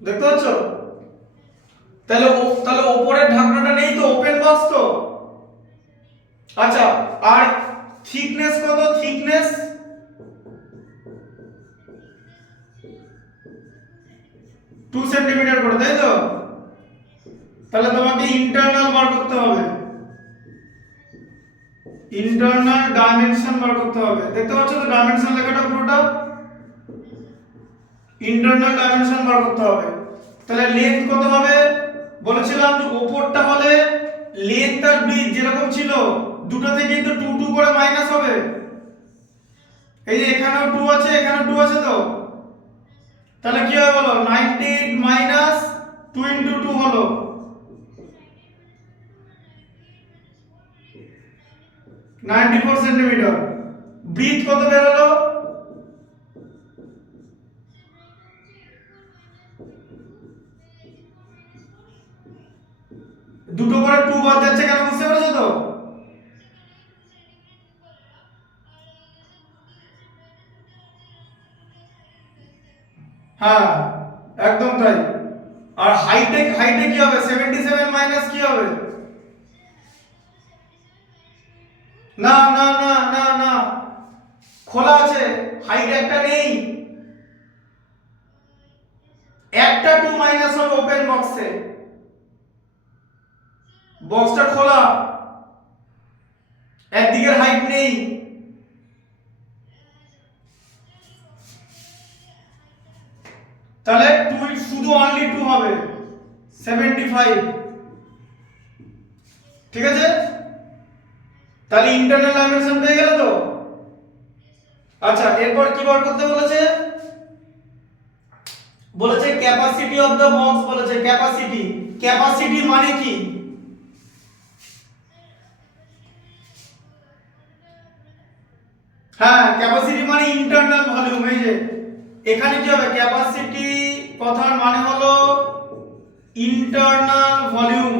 দেখতে পাচ্ছ? তাহলে তাহলে উপরের ঢাকনাটা নেই তো, ওপেন বক্স তো। আচ্ছা, আর থিকনেস কত? থিকনেস 2 সেন্টিমিটার করে, তাই তো? তাহলে তোমাকে ইন্টারনাল বার করতে হবে, ইন্টারনাল ডাইমেনশন বার করতে হবে। দেখতে পাচ্ছ তো ডাইমেনশন লেখাটা পুরোটা, ইন্টারনাল ডাইমেনশন বার করতে হবে। তাহলে লেন্থ কত হবে? বলেছিলাম যে উপরটা হলে লেন্থ আর ব্রিথ যেরকম ছিল, দুটো থেকেই তো 2 2 করে মাইনাস হবে। এই যে এখানেও 2 আছে, এখানেও 2 আছে তো, তাহলে কি হবে বলো? 98 মাইনাস 2 ইনটু 2 হলো 94 সেন্টিমিটার। ব্রিথ কত বের হলো? দুটো করে 2 বাদ যাচ্ছে কেন, বুঝতে পেরেছো তো? হ্যাঁ একদম তাই। আর হাইটে, হাইটে কি হবে? 77 মাইনাস কি হবে? না না না না না, খোলা আছে, হাইট একটা নেই, একটা 2 মাইনাস হবে ওপেন বক্সে, বক্সটা খোলা, একদিকের হাইট নেই। তাহলে 2 শুধু অনলি 2 হবে 75, ঠিক আছে। তাহলে ইন্টারনাল ডাইমেনশন পেয়ে গেল তো। আচ্ছা এরপর কি বার করতে বলেছে, বলেছে ক্যাপাসিটি অফ দ্য বক্স, বলেছে ক্যাপাসিটি। ক্যাপাসিটি মানে কি? হ্যাঁ, ক্যাপাসিটি মানে ইন্টারনাল ভলিউম। এই যে এখানে কি হবে, ক্যাপাসিটি কথার মানে হলো ইন্টারনাল ভলিউম,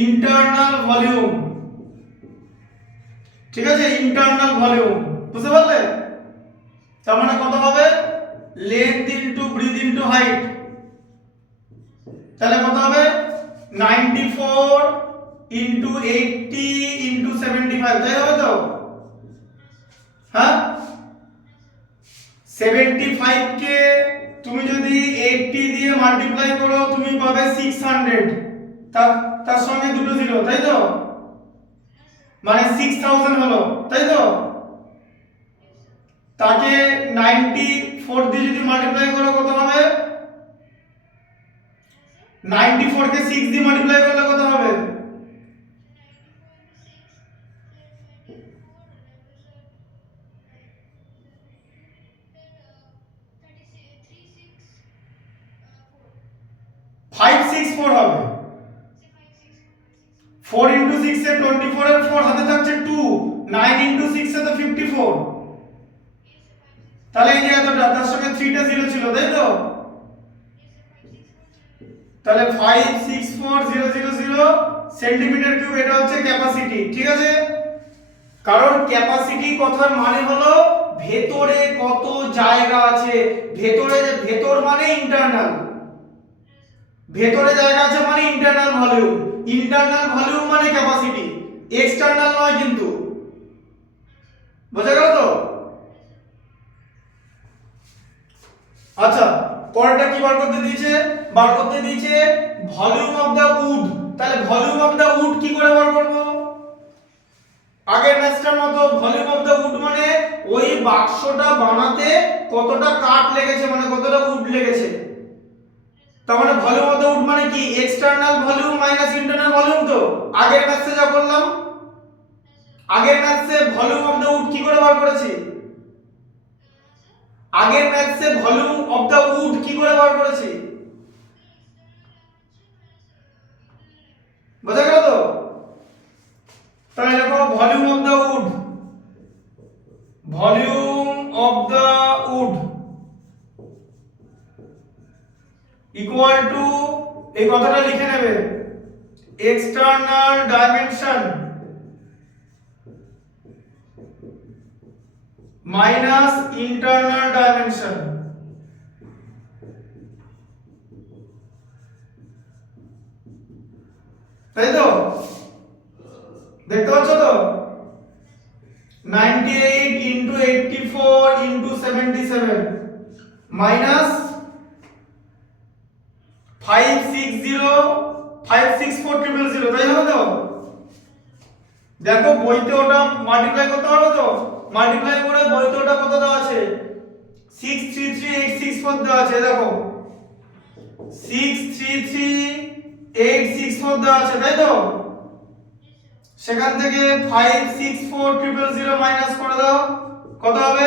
ইন্টারনাল ভলিউম, ঠিক আছে, ইন্টারনাল ভলিউম, বুঝতে পারলে? তার মানে কত হবে, length into breadth into height, তাহলে কত হবে 94 ইনটু 80 ইনটু 75, তাই হবে তো? হ্যাঁ, 75 কে তুমি যদি 80 দিয়ে মাল্টিপ্লাই করো তুমি পাবে 600, তার সঙ্গে দুটো জিরো, তাই তো? মানে 6000 হলো, তাই তো? তাকে 94 দিয়ে যদি মাল্টিপ্লাই করো কত হবে, 94 কে 6 দিয়ে মাল্টিপ্লাই করলে কত হবে, ফাইভ সিক্স ফোর হবে। 4 ইনটু 6 এ 24 এর 4 হাতে থাকছে 2, 9 ইনটু 6 এ তো 54, তাহলে এই যে এতটা, তার সঙ্গে 3 টা জিরো ছিল, তাই তো? তাহলে 564000 সেন্টিমিটার কিউব, এটা হচ্ছে ক্যাপাসিটি, ঠিক আছে। কারণ ক্যাপাসিটি কথার মানে হলো ভেতরে কত জায়গা আছে, ভেতরে, ভেতর মানে ইন্টারনাল, ভেতরে জায়গা আছে মানে ইন্টারনাল ভলিউম, ইন্টারনাল ভলিউম মানে ক্যাপাসিটি, এক্সটার্নাল নয় কিন্তু, বোঝা গেল তো? আচ্ছা পরেরটা কি বার করতে দিয়েছে, বার করতে দিয়েছে ভলিউম অফ দা উড। তাহলে ভলিউম অফ দা উড কি করে বার করব, আগের ম্যাচটার মতো, ভলিউম অফ দা উড মানে ওই বাক্সটা বানাতে কতটা কাঠ লেগেছে, মানে কতটা উড লেগেছে। তার মানে ভলিউম অফ দা উড মানে কি, external volume minus internal volume. তো আগের ম্যাচে যা করলাম, আগের ম্যাচে ভলিউম অফ দা উড কি করে বার করেছি, আগের ম্যাচে ভলিউম অফ দা উড কি করে বার করেছি, বোঝা গেল তো? তাহলে দেখো volume of the wood, volume of the wood equal to, এই কথাটা লিখে নেবে, external dimension minus internal dimension, তাই তো? দেখতে পাচ্ছ তো, 98 ইনটু 84 ইনটু 77 মাইনাস 564000, তাই হবে তো? দেখো বইতে ওটা মাল্টিপ্লাই করতে হবে তো, মাল্টিপ্লাই করে বইতে ওটা কত দেওয়া আছে, 633864 দেওয়া আছে, দেখো 633864 দেওয়া আছে, তাই তো? সেখান থেকে 564000 মাইনাস করে দাও, কত হবে,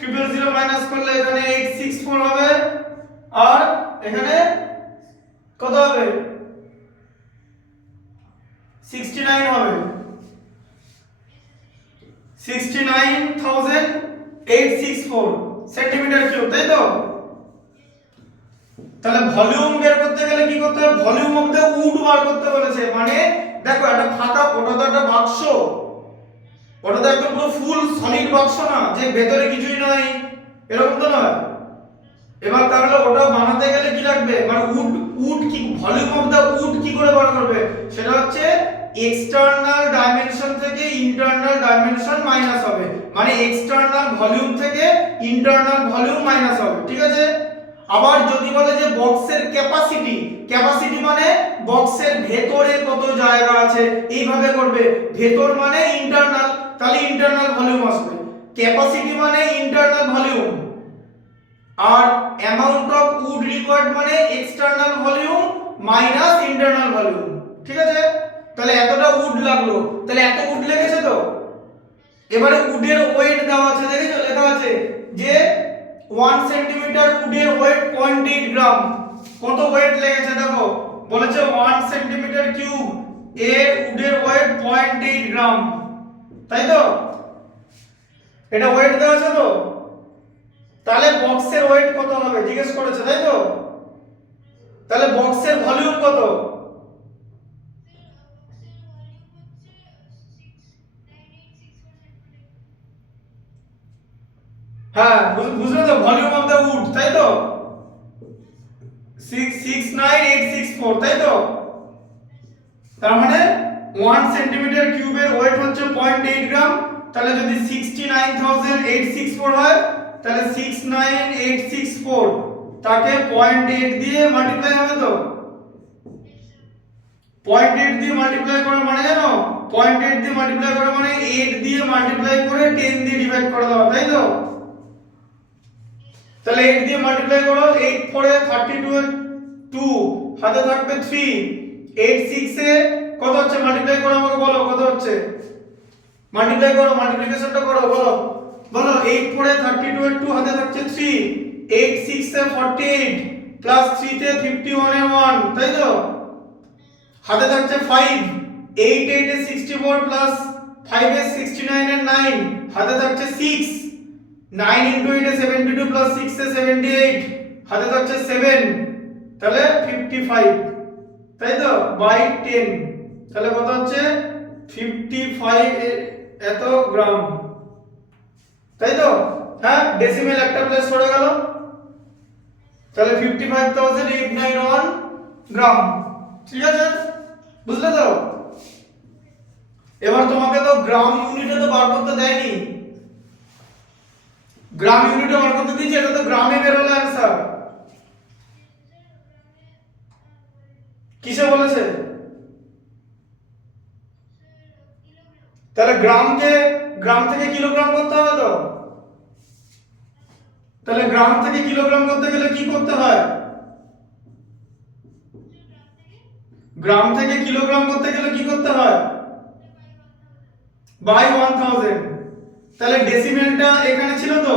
000 মাইনাস করলে এখানে 864 হবে, আর এখানে কত হবে, 69 হবে, 69864 সেন্টিমিটার কিউব, তাই তো? তাহলে ভলিউম বের করতে গেলে কি করতে হবে, ভলিউম অফ দ্য উড বার করতে বলেছে। মানে দেখো একটা ফাঁকা, ওটা তো একটা বাক্স, ওটা তো একদম পুরো ফুল সলিড বাক্স না, যে ভেতরে কিছুই নাই, এরকম তো নয়। এবার তাহলে ওটা বানাতে গেলে কি লাগবে, মানে উড, উড কি, ভলিউম অফ দা উড কি করে বার করবে, সেটা হচ্ছে এক্সটার্নাল ডাইমেনশন থেকে ইন্টারনাল ডাইমেনশন মাইনাস হবে, মানে এক্সটার্নাল ভলিউম থেকে ইন্টারনাল ভলিউম মাইনাস হবে, ঠিক আছে। আবার যদি বলে যে বক্সের ক্যাপাসিটি, ক্যাপাসিটি মানে বক্সের ভেতরে কত জায়গা আছে, এইভাবে করবে, ভেতর মানে ইন্টারনাল, তাহলে ইন্টারনাল ভলিউম আসবে, ক্যাপাসিটি মানে ইন্টারনাল ভলিউম, আর অ্যামাউন্ট অফ উড রিকোয়ার্ড মানে external volume minus internal volume. ঠিক আছে, তাহলে এতটা উড লাগলো, তাহলে এত উড লেগেছে তো। এবারে উডের ওয়েট দেওয়া আছে, দেখেছো লেখা আছে যে 1 সেন্টিমিটার উডের ওয়েট 0.8 গ্রাম। কত ওয়েট লেগেছে দেখো, বলেছে 1 সেন্টিমিটার কিউব এর উডের ওয়েট 0.8 গ্রাম, তাই তো? এটা ওয়েট দেওয়া আছে তো, তাহলে বক্সের ওয়েট কত হবে জিজ্ঞেস করেছে, তাই তো? তাহলে বক্সের ভলিউম কত? হ্যাঁ বুঝলে তো, ভলিউম অফ দ্য উড, তাই তো? 669,864, তাই তো? তার মানে 1 সেন্টিমিটার কিউবের ওয়েট হচ্ছে 0.8 গ্রাম, তাহলে যদি 69,864 হয় তাহলে 69864 তাকে 0.8 দিয়ে মাল্টিপ্লাই হবে তো। 0.8 দিয়ে মাল্টিপ্লাই করা মানে জানো, 0.8 দিয়ে মাল্টিপ্লাই করা মানে 8 দিয়ে মাল্টিপ্লাই করে 10 দিয়ে ডিভাইড করে দেওয়া, তাই তো? তাহলে 8 দিয়ে মাল্টিপ্লাই করো, 8 4 এ 32 এ 2 হাতে থাকবে 3, 8 6 এ কত হচ্ছে মাল্টিপ্লাই করো, আমাকে বলো কত হচ্ছে, মাল্টিপ্লাই করো, মাল্টিপ্লিকেশনটা করো, বলো বলো। 8 4 এ 32 এর 2 হাতে থাকছে 3, 8 6 এ 48 প্লাস 3 তে 51 এর 1, তাই তো? হাতে থাকছে 5, 8 8 এ 64 প্লাস 5 এ 69 এর 9 হাতে থাকছে 6, 9 into 8 এ 72 plus 6 এ 78 হাতে থাকছে 7, তাহলে 55, তাই তো, বাই 10, তাহলে কত হচ্ছে 55 এত গ্রাম, তাই তো? হ্যাঁ, ডেসিমেল একটা প্লেস পড়ে গেল, তাহলে 55,891 গ্রাম। ঠিক আছে, বুঝলে তো? এবার তোমাকে তো গ্রাম ইউনিটে তো বার করতে দেয়নি, গ্রাম ইউনিটে বার করতে দিয়েছে, এটা তো গ্রামে বের হলো অ্যানসার। কিসে বলেছে? তাহলে গ্রাম থেকে কিলোগ্রাম করতে হবে তো, তাহলে গ্রাম থেকে কিলোগ্রাম করতে গেলে কি করতে হয়? গ্রাম থেকে কিলোগ্রাম করতে গেলে কি করতে হয়? বাই 1000। তাহলে ডেসিমেলটা এখানে ছিল তো,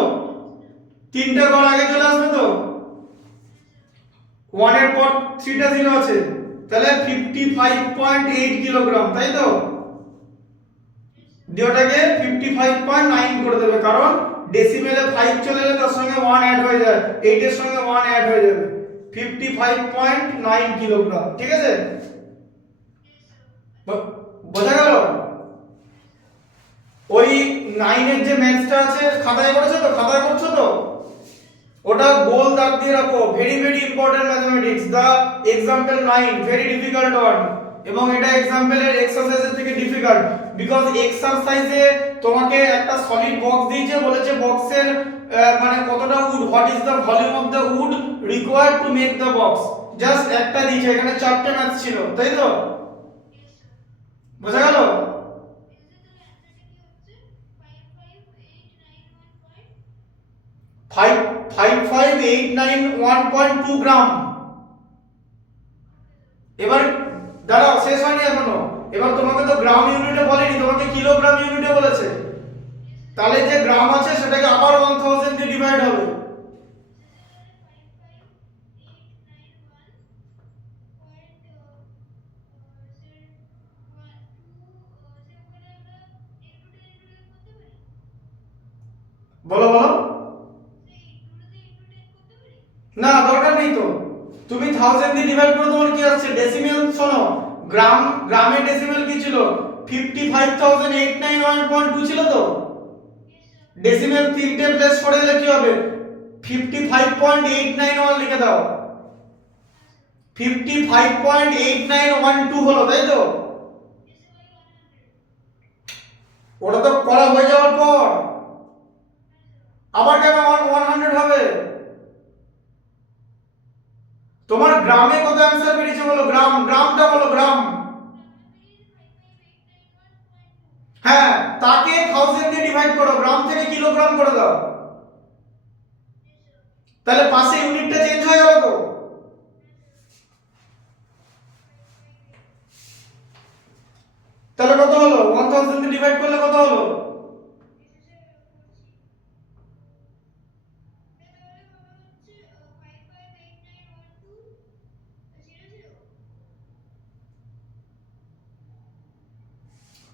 তিনটা ঘর আগে চলে আসবে তো, 1 এর পর 3টা 0 আছে, তাহলে 55.8 কিলোগ্রাম, তাই তো? দিওটাকে 55.9 করে দেবে, কারণ ডেসিমেলে 5 চলে এলে তার সঙ্গে 1 অ্যাড হয়ে যায়, 8 এর সঙ্গে 1 অ্যাড হয়ে যাবে, 55.9 কিলোগ্রাম। ঠিক আছে, বোঝা গেল? ওই 9 এর যে ম্যাথসটা আছে খাতায় করেছো তো, খাতায় করছো তো, ওটা গোল দাগ দিয়ে রাখো, ভেরি ভেরি ইম্পর্টেন্ট ম্যাথমেটিক্স, দা এক্সাম্পল 9 ভেরি ডিফিকাল্ট ওয়ান, এবং এটা এক্সাম্পলের এক্সারসাইজের থেকে ডিফিকাল্ট, বিকজ এক্সারসাইজে তোমাকে একটা সলিড বক্স দিয়েছে, বলেছে বক্সের মানে কতটা wood, what is the volume of the wood required to make the box, just একটা দিয়েছে, এখানে চারটে ম্যাথ ছিল, তাই তো? বোঝা গেল? 55891.2 গ্রাম। এবার দাঁড়াও, শেষ হয়নি এখনো, এবার তোমাকে তো গ্রাম ইউনিটে বলেনি, তোমাকে কিলোগ্রাম ইউনিটে বলেছে, তাহলে যে গ্রাম আছে সেটাকে আবার 1000 দিয়ে ডিভাইড হবে। বলো বলো। না, দরকার নেই তো, তুমি 1000 দিয়ে ডিভাইড করে তোমার কি আসছে ডেসিমেল, শোনো, গ্রামে ডেসিমেল কি ছিল, 55,891.2 ছিল তো, ডেসিমেল তিনটে প্লেস করে দিলে কি হবে, 55.891 লিখে দাও, 55.8912 হলো, তাই তো? ওটা তো করা হয়ে যাওয়ার পর আবার কেন 100 হবে? তোমার গ্রামে কত অ্যানসার বেরিয়েছে বলো, গ্রামটা বলো, গ্রাম। হ্যাঁ, তাকে 1000 দিয়ে ডিভাইড করো, গ্রাম থেকে কিলোগ্রাম করে দাও, তাহলে পাশে ইউনিটটা চেঞ্জ হয়ে গেল তো। তাহলে কত হলো 1000 দিয়ে ডিভাইড করলে কত হলো?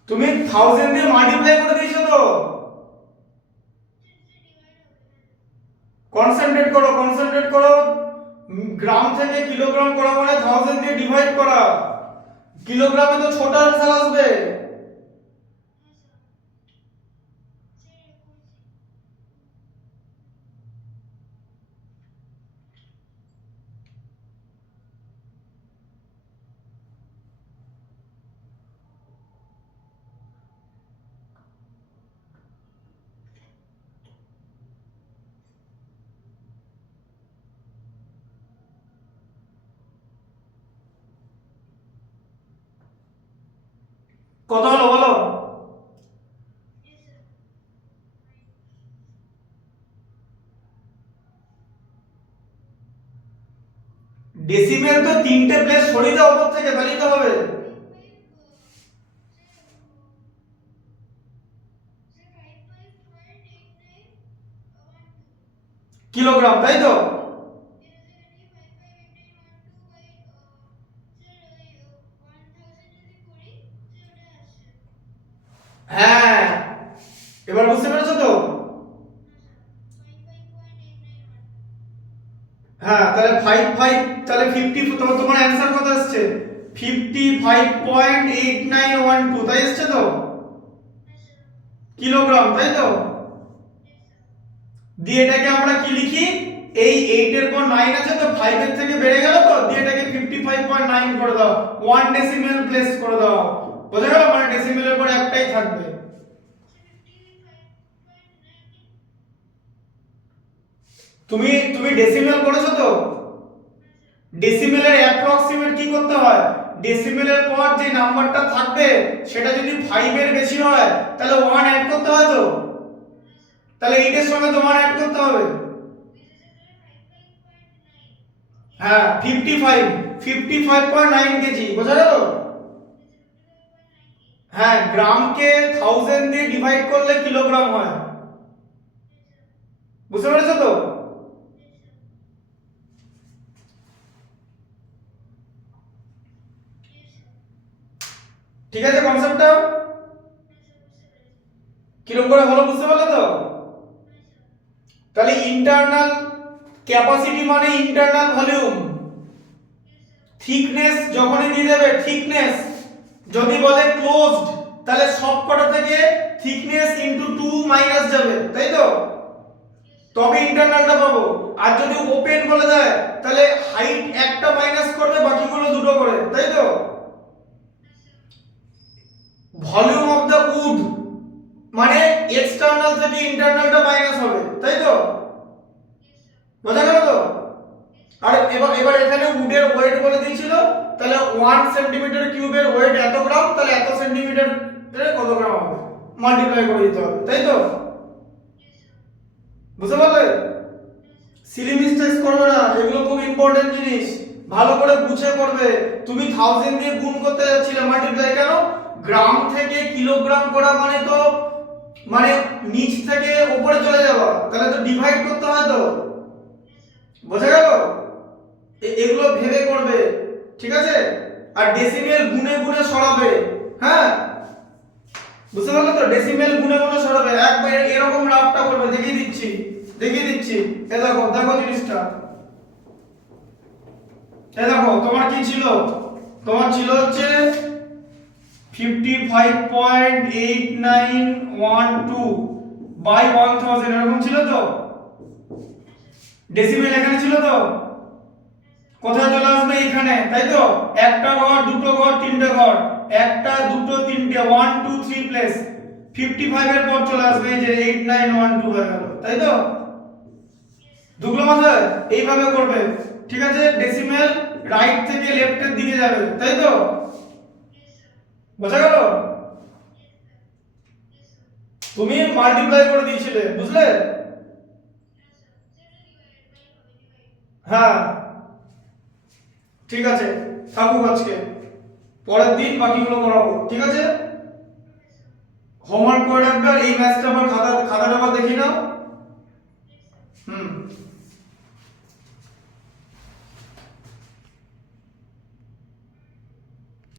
তুমি 1000 দিয়ে মাল্টিপ্লাই করে দিয়েছো তো। কনসেন্ট্রেট করো। গ্রাম থেকে কিলোগ্রাম করা মানে 1000 দিয়ে ডিভাইড করা। কিলোগ্রামে তো ছোট আনসার আসবে। কত হলো বলো? ডেসিমেল তো তিনটে প্লেস সরিয়ে দাও উপর থেকে, তাহলেই তো হবে। কিলোগ্রাম, তাই তো? হ্যাঁ, এবার বুঝতে পেরেছো তো? হ্যাঁ, তাহলে 55, তাহলে 50, তোমার অ্যানসার কত আসছে? 55.8912, তাই আসছে তো? কিলোগ্রাম, তাই তো? দিয়ে এটাকে আমরা কি লিখি? এই 8 এর পর 9 আছে তো 5 এর থেকে বেড়ে গেল তো, দিয়ে এটাকে 55.9 করে দাও, 1 ডেসিমেল প্লেস করে দাও। বোঝা গেল? মানে ডেসিমেলের পর একটাই থাকবে। তুমি তুমি ডেসিমেল করেছো তো? ডেসিমেলের অ্যাপ্রক্সিমেট কি করতে হয়? ডেসিমেলের পর যে নাম্বারটা থাকবে সেটা যদি 5 এর বেশি হয় তাহলে 1 অ্যাড করতে হয় তো। তাহলে 8 এর সঙ্গে তো 1 অ্যাড করতে হবে। হ্যাঁ, 55.9 কেজি। বোঝা গেল? হ্যাঁ, গ্রামকে 1000 দিয়ে ডিভাইড করলে কিলোগ্রাম হয়। বুঝতে পেরেছো তো? ঠিক আছে কনসেপ্টটা? কিরকম করে হলো বুঝতে পারলে তো? তাহলে ইন্টারনাল ক্যাপাসিটি মানে ইন্টারনাল ভলিউম। থিকনেস যখনই দিয়ে দেবে, থিকনেস যদি বলে ক্লোজড তাহলে সবকটা থেকে থিকনেস ইনটু 2 মাইনাস যাবে, তাই তো? তবে ইন্টারনালটা পাবো। আর যদি ওপেন বলে দেয় তাহলে হাইট একটা মাইনাস করবে, বাকিগুলো দুটো করে, তাই তো? ভলিউম অফ দা উড মানে এক্সটার্নাল থেকে ইন্টারনালটা মাইনাস হবে, তাই তো? বোঝা গেল তো? আর এবার এখানে উডের ওয়েট বলে দিয়েছিল, তাহলে 1 সেন্টিমিটার কিউবের ওয়েট এত গ্রাম, তাহলে এত সেন্টিমিটার কত গ্রাম হবে মাল্টিপ্লাই করে দিতে হবে, তাই তো? বুঝতে পারলে? সিলি মিস্টেকস করবে না, এগুলো খুব ইম্পর্টেন্ট জিনিস। ভালো করে বুঝে করবে। তুমি 1000 দিয়ে গুণ করতে যাচ্ছিলে মাল্টিপ্লাই, কেন? গ্রাম থেকে কিলোগ্রাম করা মানে তো মানে নিচ থেকে উপরে চলে যাওয়া, তাহলে তো ডিভাইড করতে হয় তো। বোঝা গেল? এগুলো ভেবে করবে, ঠিক আছে? আর ডেসিমেল গুণে গুণে সরাবে। হ্যাঁ, বুঝতে পারলে তো? ডেসিমেল গুণে গুণে সরাবে। একবার এরকম রাফটা করবে, দেখিয়ে দিচ্ছি। এ দেখো, দেখো জিনিসটা। এ দেখো, তোমার কি ছিল? তোমার ছিল হচ্ছে 55.8912 বাই 1000, এরকম ছিল তো? ডেসিমেল এখানে ছিল তো? কোথায় চলে আসবে? এখানে, তাই তো? একটা ঘর, দুটো ঘর, তিনটে ঘর, একটা দুটো তিনটে, 1 2 3 প্লেস 55 এর পর চলে আসবে এই যে 8912 হয়ে গেল, তাই তো? ঢুকলো মাথায়? এইভাবে করবে, ঠিক আছে? ডেসিমেল রাইট থেকে লেফটের দিকে যাবে, তাই তো? বোঝা গেল? তুমি মাল্টিপ্লাই করে দিয়েছিলে, বুঝলে? হ্যাঁ ঠিক আছে, থাকুক আজকে, পরের দিন বাকিগুলো করাবো, ঠিক আছে? হোমওয়ার্ক করে রাখবে, আর এই ম্যাথটা আবার খাতাটা আবার দেখি নাও। হুম।